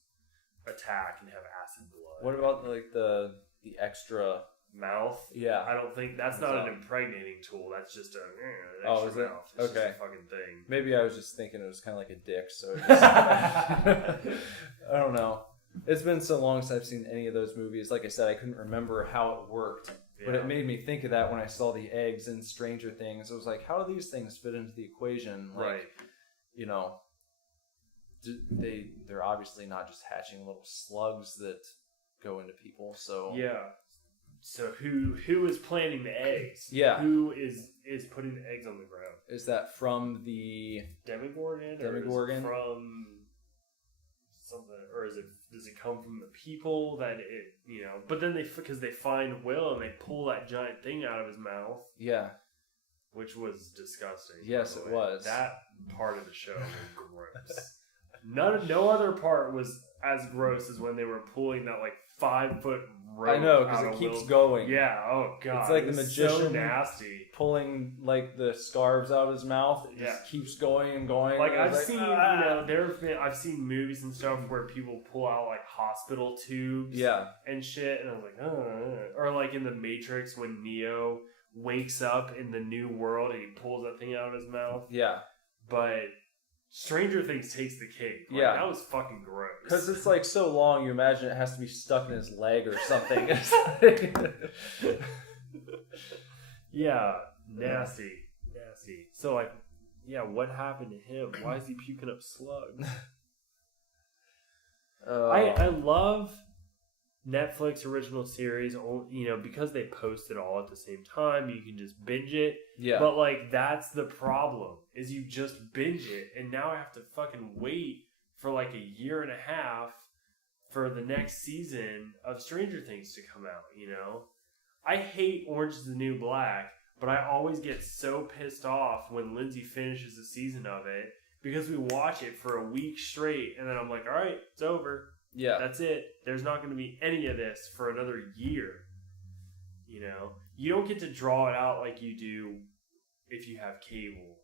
attack and have acid blood. What about like the extra mouth? Yeah, I don't think that's not an impregnating tool. That's just an extra is it? Mouth. It's okay, just a fucking thing. Maybe I was just thinking it was kind of like a dick. So it just, I don't know. It's been so long since I've seen any of those movies. Like I said, I couldn't remember how it worked. Yeah. But it made me think of that when I saw the eggs in Stranger Things. I was like, how do these things fit into the equation? Like, right. they're obviously not just hatching little slugs that go into people. So yeah. So who is planting the eggs? Yeah. Who is putting the eggs on the ground? Is that from the Demogorgon? Or Demogorgon? is it from something, or does it come from the people that it, but then because they find Will and they pull that giant thing out of his mouth. Yeah. Which was disgusting. Yes, it was. That part of the show was gross. No other part was as gross as when they were pulling that 5-foot rope. I know, because out it keeps Will's... going. Yeah. Oh god. It's like the magician so nasty pulling the scarves out of his mouth. It just keeps going and going. I've seen I've seen movies and stuff where people pull out hospital tubes. Yeah. And shit, and I was like, or in the Matrix when Neo wakes up in the new world and he pulls that thing out of his mouth. Yeah. But Stranger Things takes the cake. That was fucking gross. Because it's so long, you imagine it has to be stuck in his leg or something. Yeah, nasty. So what happened to him? Why is he puking up slugs? I love Netflix original series, because they post it all at the same time. You can just binge it. Yeah. But that's the problem, is you just binge it, and now I have to fucking wait for a year and a half for the next season of Stranger Things to come out. I hate Orange is the New Black, but I always get so pissed off when Lindsay finishes a season of it, because we watch it for a week straight, and then I'm like, all right, it's over. Yeah. That's it. There's not going to be any of this for another year. You don't get to draw it out like you do if you have cable,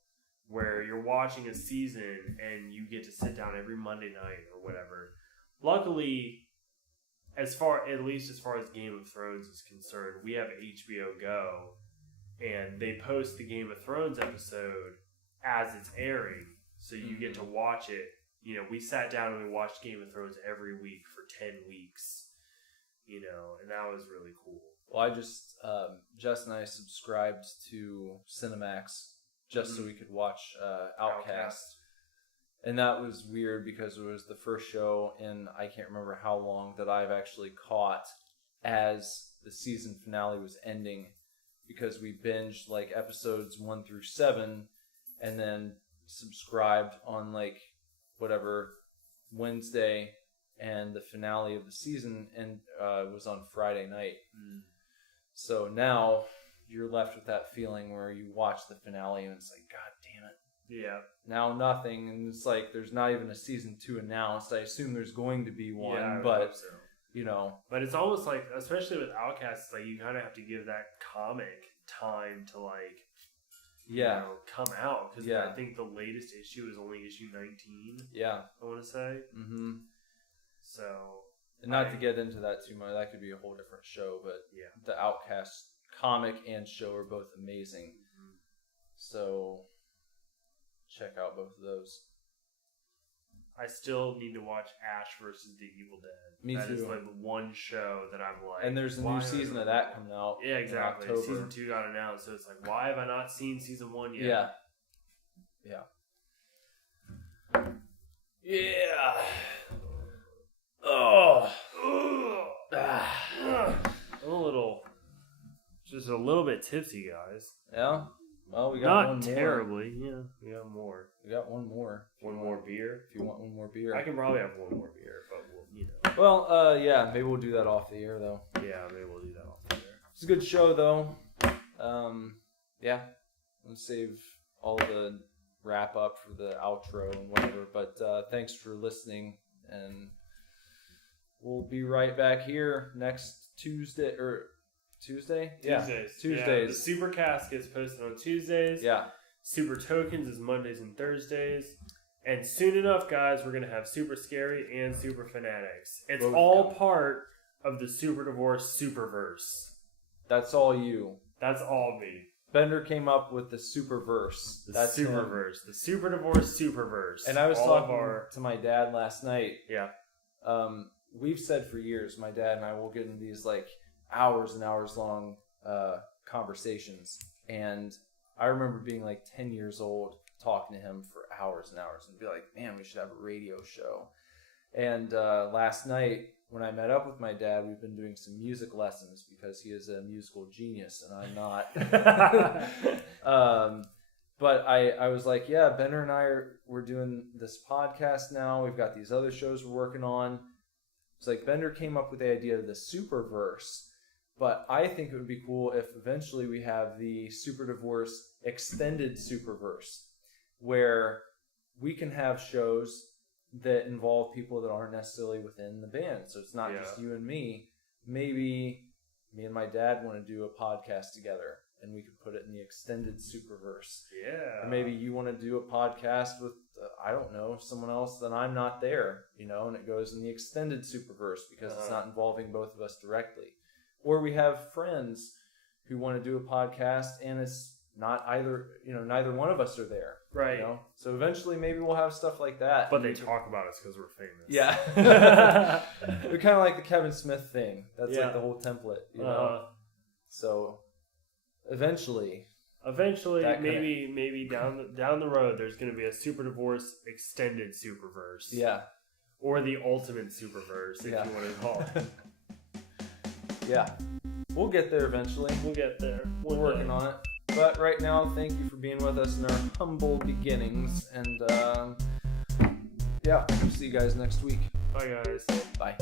where you're watching a season and you get to sit down every Monday night or whatever. Luckily, at least as far as Game of Thrones is concerned, we have HBO Go, and they post the Game of Thrones episode as it's airing, so you get to watch it. We sat down and we watched Game of Thrones every week for 10 weeks, and that was really cool. Well, I just, Jess and I subscribed to Cinemax just so we could watch Outcast. And that was weird because it was the first show in I can't remember how long that I've actually caught as the season finale was ending, because we binged episodes 1 through 7 and then subscribed on whatever Wednesday, and the finale of the season was on Friday night. So now you're left with that feeling where you watch the finale and it's god damn it. Yeah. Now nothing, and it's there's not even a season 2 announced. I assume there's going to be one, I but hope so. But it's almost especially with Outcast, you kind of have to give that comic time to come out, because I think the latest issue is only issue 19. Yeah, I want to say. Mm-hmm. So, and not to get into that too much, that could be a whole different show. But the Outcast comic and show are both amazing. Mm-hmm. So check out both of those. I still need to watch Ash versus the Evil Dead. Me too. That is the one show that I'm and there's a new season of that coming out. Yeah, exactly. In October. Season 2 got announced, so it's why have I not seen season 1 yet? Yeah. Yeah. Oh. I'm just a little bit tipsy, guys. Yeah. Well, we got not one more. terribly. Yeah, we got more. We got one more. One more beer. If you want one more beer, I can probably have one more beer, but Well, yeah, maybe we'll do that off the air though. Yeah, maybe we'll do that off the air. It's a good show though. Yeah, let's save all the wrap up for the outro and whatever. But thanks for listening, and we'll be right back here next Tuesday or Tuesday. Yeah, Tuesdays. Yeah, the Supercast gets posted on Tuesdays. Yeah. Super Tokens is Mondays and Thursdays. And soon enough, guys, we're going to have Super Scary and Super Fanatics. It's all part of the Superdivorce Superverse. That's all you. That's all me. Bender came up with the Superverse. That's Superverse. The Superdivorce Superverse. And I was talking to my dad last night. Yeah. We've said for years, my dad and I will get into these hours and hours long conversations. And I remember being like 10 years old, talking to him for hours and hours, and be like, man, we should have a radio show. And last night, when I met up with my dad, we've been doing some music lessons because he is a musical genius and I'm not. But I was like, yeah, Bender and we're doing this podcast now. We've got these other shows we're working on. It's like Bender came up with the idea of the Superverse. But I think it would be cool if eventually we have the Superdivorce extended Superverse, where we can have shows that involve people that aren't necessarily within the band. So it's not just you and me. Maybe me and my dad want to do a podcast together, and we could put it in the extended Superverse. Yeah. Or maybe you want to do a podcast with, I don't know, someone else that I'm not there, and it goes in the extended Superverse because it's not involving both of us directly. Or we have friends who want to do a podcast and it's not either, neither one of us are there. Right. So eventually maybe we'll have stuff like that. But they talk about us because we're famous. Yeah. They're kind of like the Kevin Smith thing. That's like the whole template, So eventually, maybe down the road, there's going to be a Superdivorce extended Superverse. Yeah. Or the ultimate Superverse, if you want to call it. Yeah. We'll get there eventually. We'll get there. We're working on it. But right now, thank you for being with us in our humble beginnings. And we'll see you guys next week. Bye, guys. Bye.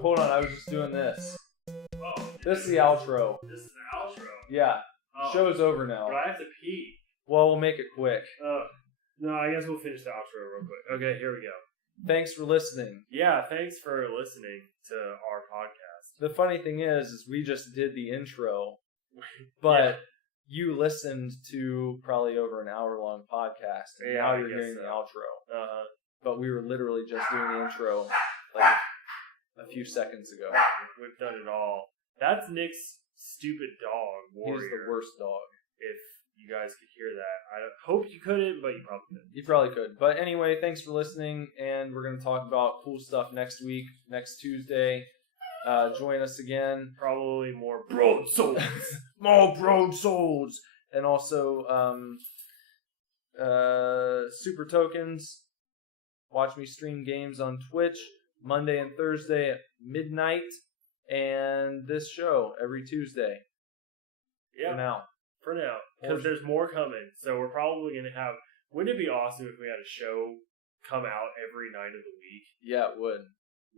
Hold on, I was just doing this. Oh, this is the outro. This is the outro? Yeah. Oh. Show's over now. But I have to pee. Well, we'll make it quick. No, I guess we'll finish the outro real quick. Okay, here we go. Thanks for listening. Yeah, thanks for listening to our podcast. The funny thing is we just did the intro, but you listened to probably over an hour-long podcast, and now you're hearing the outro. But we were literally just doing the intro like a few seconds ago. We've done it all. That's Nick's stupid dog, Warrior. He's the worst dog. If you guys could hear that. I hope you couldn't, but you probably could. You probably could. But anyway, thanks for listening, and we're going to talk about cool stuff next week, next Tuesday. Join us again. Probably more broadswords. More broadswords. And also, Super Tokens. Watch me stream games on Twitch Monday and Thursday at midnight. And this show every Tuesday. Yeah. For now. Because there's more coming. So we're probably going to have... Wouldn't it be awesome if we had a show come out every night of the week? Yeah, it would.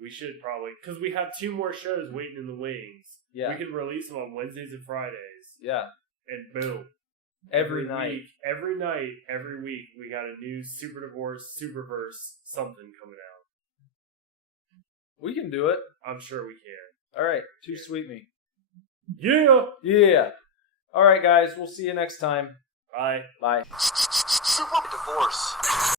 We should probably... Because we have 2 more shows waiting in the wings. Yeah. We could release them on Wednesdays and Fridays. Yeah. And boom. Every night. Every night, every week, we got a new Superdivorce, Superverse, something coming out. We can do it. I'm sure we can. All right. Sweet me. Yeah! Yeah. All right, guys. We'll see you next time. Bye. Bye. Superdivorce.